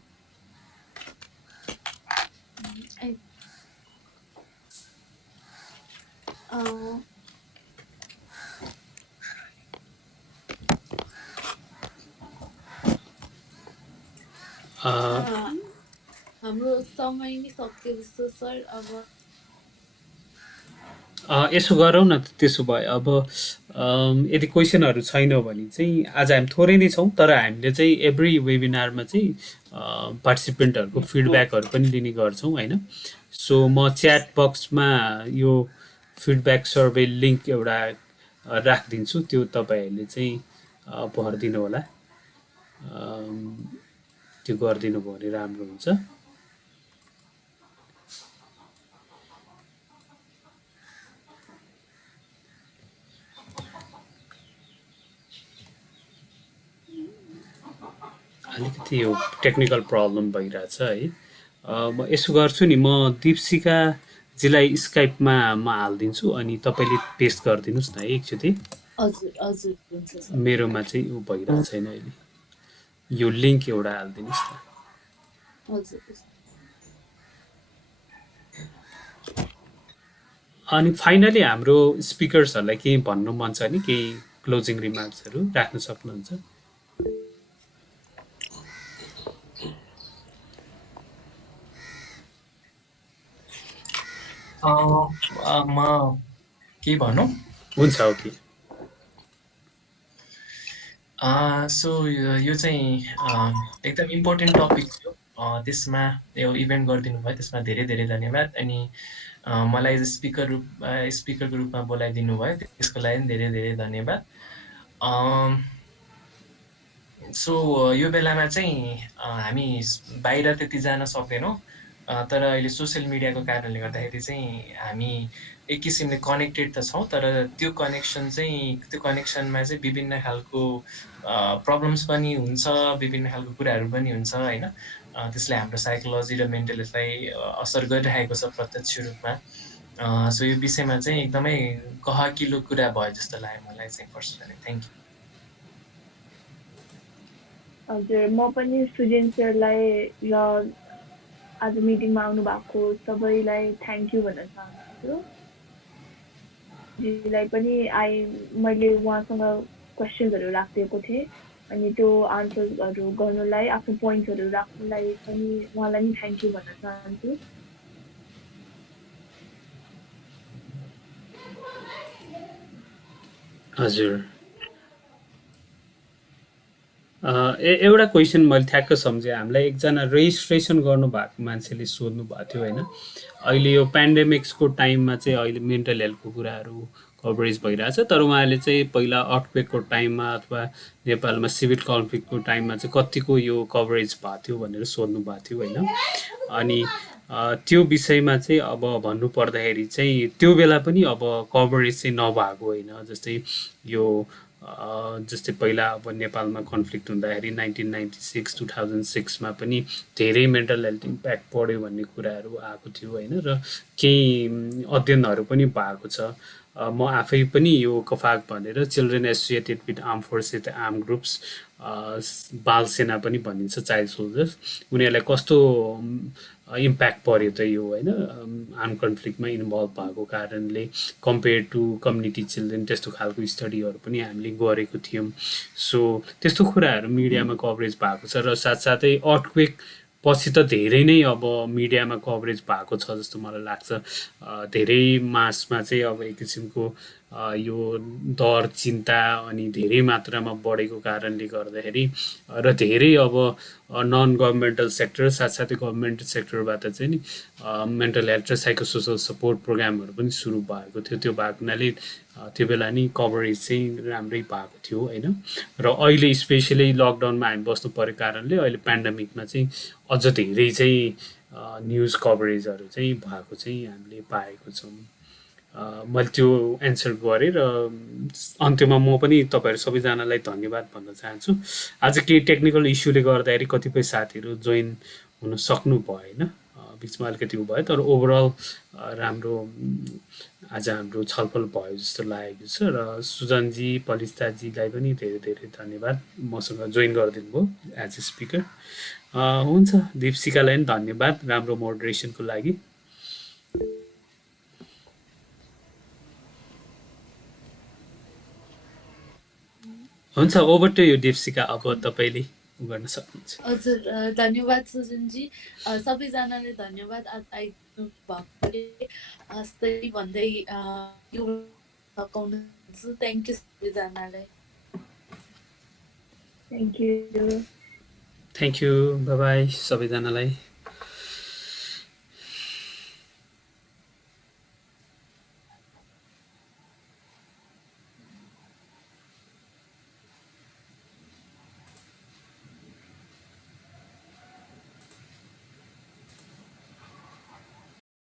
हाम्रो समय नै सक्यो जस्तो सर अब यसो गरौँ न त्यसो भए अब यदि क्वेसनहरू छैन भने चाहिँ आज हामी थोरै नै छौँ तर हामीले चाहिँ एभ्री वेबिनारमा चाहिँ पार्टिसिपेन्टहरूको फिडब्याकहरू पनि लिने गर्छौँ होइन सो म च्याट बक्समा यो फिडब्याक सर्भे लिङ्क एउटा राखिदिन्छु त्यो तपाईँहरूले चाहिँ भरिदिनु होला त्यो गरिदिनु भयो भने राम्रो हुन्छ अलिकति यो टेक्निकल प्रब्लम भइरहेछ है। म यसो गर्छु नि, म दीप्सिकाजीलाई स्काइपमा म हालिदिन्छु अनि तपाईँले पेस्ट गरिदिनुहोस् न है एकचोटि। हजुर हजुर हुन्छ सर। मेरोमा चाहिँ ऊ भइरहेको छैन अहिले, यो लिङ्क एउटा हालिदिनुहोस् न। हजुर अनि फाइनली हाम्रो स्पिकर्सहरूलाई केही भन्नु मन छ नि, केही क्लोजिङ रिमार्क्सहरू राख्न सक्नुहुन्छ? म के भनौँ? हुन्छ, ओके। सो यो चाहिँ एकदम इम्पोर्टेन्ट टपिक थियो। त्यसमा यो इभेन्ट गरिदिनु भयो, त्यसमा धेरै धेरै धन्यवाद। अनि मलाई स्पिकरको रूपमा बोलाइदिनु भयो, त्यसको लागि धेरै धेरै धन्यवाद। सो यो बेलामा चाहिँ हामी बाहिर त्यति जान सक्दैनौँ, तर अहिले सोसियल मिडियाको कारणले गर्दाखेरि चाहिँ हामी एक किसिमले कनेक्टेड त छौँ, तर त्यो कनेक्सनमा चाहिँ विभिन्न खालको प्रब्लम्स पनि हुन्छ, विभिन्न खालको कुराहरू पनि हुन्छ होइन। त्यसले हाम्रो साइकोलोजी र मेन्टल हेल्थलाई असर गरिरहेको छ प्रत्यक्ष रूपमा। सो यो विषयमा चाहिँ एकदमै गहकिलो कुरा भयो जस्तो लाग्यो मलाई चाहिँ पर्सनली। Thank you. हजुर, म पनि स्टुडेन्ट्सहरूलाई र आज मिटिङमा आउनु भएको सबैलाई थ्याङ्क यू भन्न चाहन्छु। जीलाई पनि मैले उहाँसँग क्वेसन्सहरू राखिदिएको थिएँ, अनि त्यो आन्सर्सहरू गर्नुलाई, आफ्नो पोइन्ट्सहरू राख्नुलाई पनि उहाँलाई नि थ्याङ्क यू भन्न चाहन्छु। हजुर, एउटा क्वेसन मैले ठ्याक्क सम्झेँ। हामीलाई एकजना रेजिस्ट्रेसन गर्नुभएको मान्छेले सोध्नु भएको थियो होइन, अहिले यो पेन्डेमिक्सको टाइममा चाहिँ अहिले मेन्टल हेल्थको कुराहरू कभरेज भइरहेछ, तर उहाँले चाहिँ पहिला अर्थक्वेकको टाइममा अथवा नेपालमा सिभिल कन्फ्लिक्टको टाइममा चाहिँ कतिको यो कभरेज भएको थियो भनेर सोध्नु भएको थियो होइन। अनि त्यो विषयमा चाहिँ अब भन्नुपर्दाखेरि चाहिँ त्यो बेला पनि अब कभरेज चाहिँ नभएको होइन। जस्तै पहिला अब नेपालमा कन्फ्लिक्ट हुँदाखेरि 1996 2006मा पनि धेरै मेन्टल हेल्थ इम्प्याक्ट पऱ्यो भन्ने कुराहरू आएको थियो होइन, र केही अध्ययनहरू पनि भएको छ। म आफै पनि यो कफाक भनेर children associated with arm forces arm groups, बाल सेना पनि भनिन्छ, चाइल्ड सोल्जर्स, उनीहरूलाई कस्तो इम्प्याक्ट पर्यो त यो होइन आर्म कन्फ्लिक्टमा इन्भल्भ भएको कारणले कम्पेयर टु कम्युनिटी चिल्ड्रेन, त्यस्तो खालको स्टडीहरू पनि हामीले गरेको थियौँ। सो त्यस्तो कुराहरू मिडियामा कभरेज भएको छ, र साथसाथै अर्थक्वेक पछि त धेरै नै अब मिडियामा कभरेज भएको छ जस्तो मलाई लाग्छ। धेरै मासमा चाहिँ अब एक किसिमको यो डर, चिन्ता अनि धेरै मात्रामा बढेको कारणले गर्दाखेरि, र धेरै अब नन गभर्मेन्टल सेक्टर साथसाथै गभर्मेन्ट सेक्टरबाट चाहिँ नि मेन्टल हेल्थ र साइकोसोसल सपोर्ट प्रोग्रामहरू पनि सुरु भएको थियो। त्यो भएको हुनाले त्यो बेला नि कभरेज चाहिँ राम्रै भएको थियो होइन। र अहिले स्पेसली लकडाउनमा हामी बस्नु परेको कारणले अहिले पेन्डेमिकमा चाहिँ अझ धेरै चाहिँ न्युज कभरेजहरू चाहिँ भएको चाहिँ हामीले पाएको छौँ। मैले त्यो एन्सर गरेँ, र अन्त्यमा म पनि तपाईँहरू सबैजनालाई धन्यवाद भन्न चाहन्छु। आज केही टेक्निकल इस्युले गर्दाखेरि कतिपय साथीहरू जोइन हुन सक्नु भएन, बिचमा अलिकति उ भयो, तर ओभरअल राम्रो आज हाम्रो छलफल भयो जस्तो लागेको छ। र सुजनजी, पलिस्ताजीलाई पनि धेरै धेरै धन्यवाद मसँग जोइन गरिदिनु भयो एज ए स्पिकर। हुन्छ, दीप्सिकालाई पनि धन्यवाद राम्रो मोडरेसनको लागि। हुन्छ, ओभर टु यु दीप्सिका, अब तपाईँले गर्न सक्नुहुन्छ। हजुर, धन्यवाद सुजनजी, सबैजनालाई धन्यवाद आइदिनु भएकोले। हस्तै भन्दै यो सघाउन चाहन्छु। थ्याङ्क यू सबैजनालाई। Thank you, thank you, by by सबैजनालाई।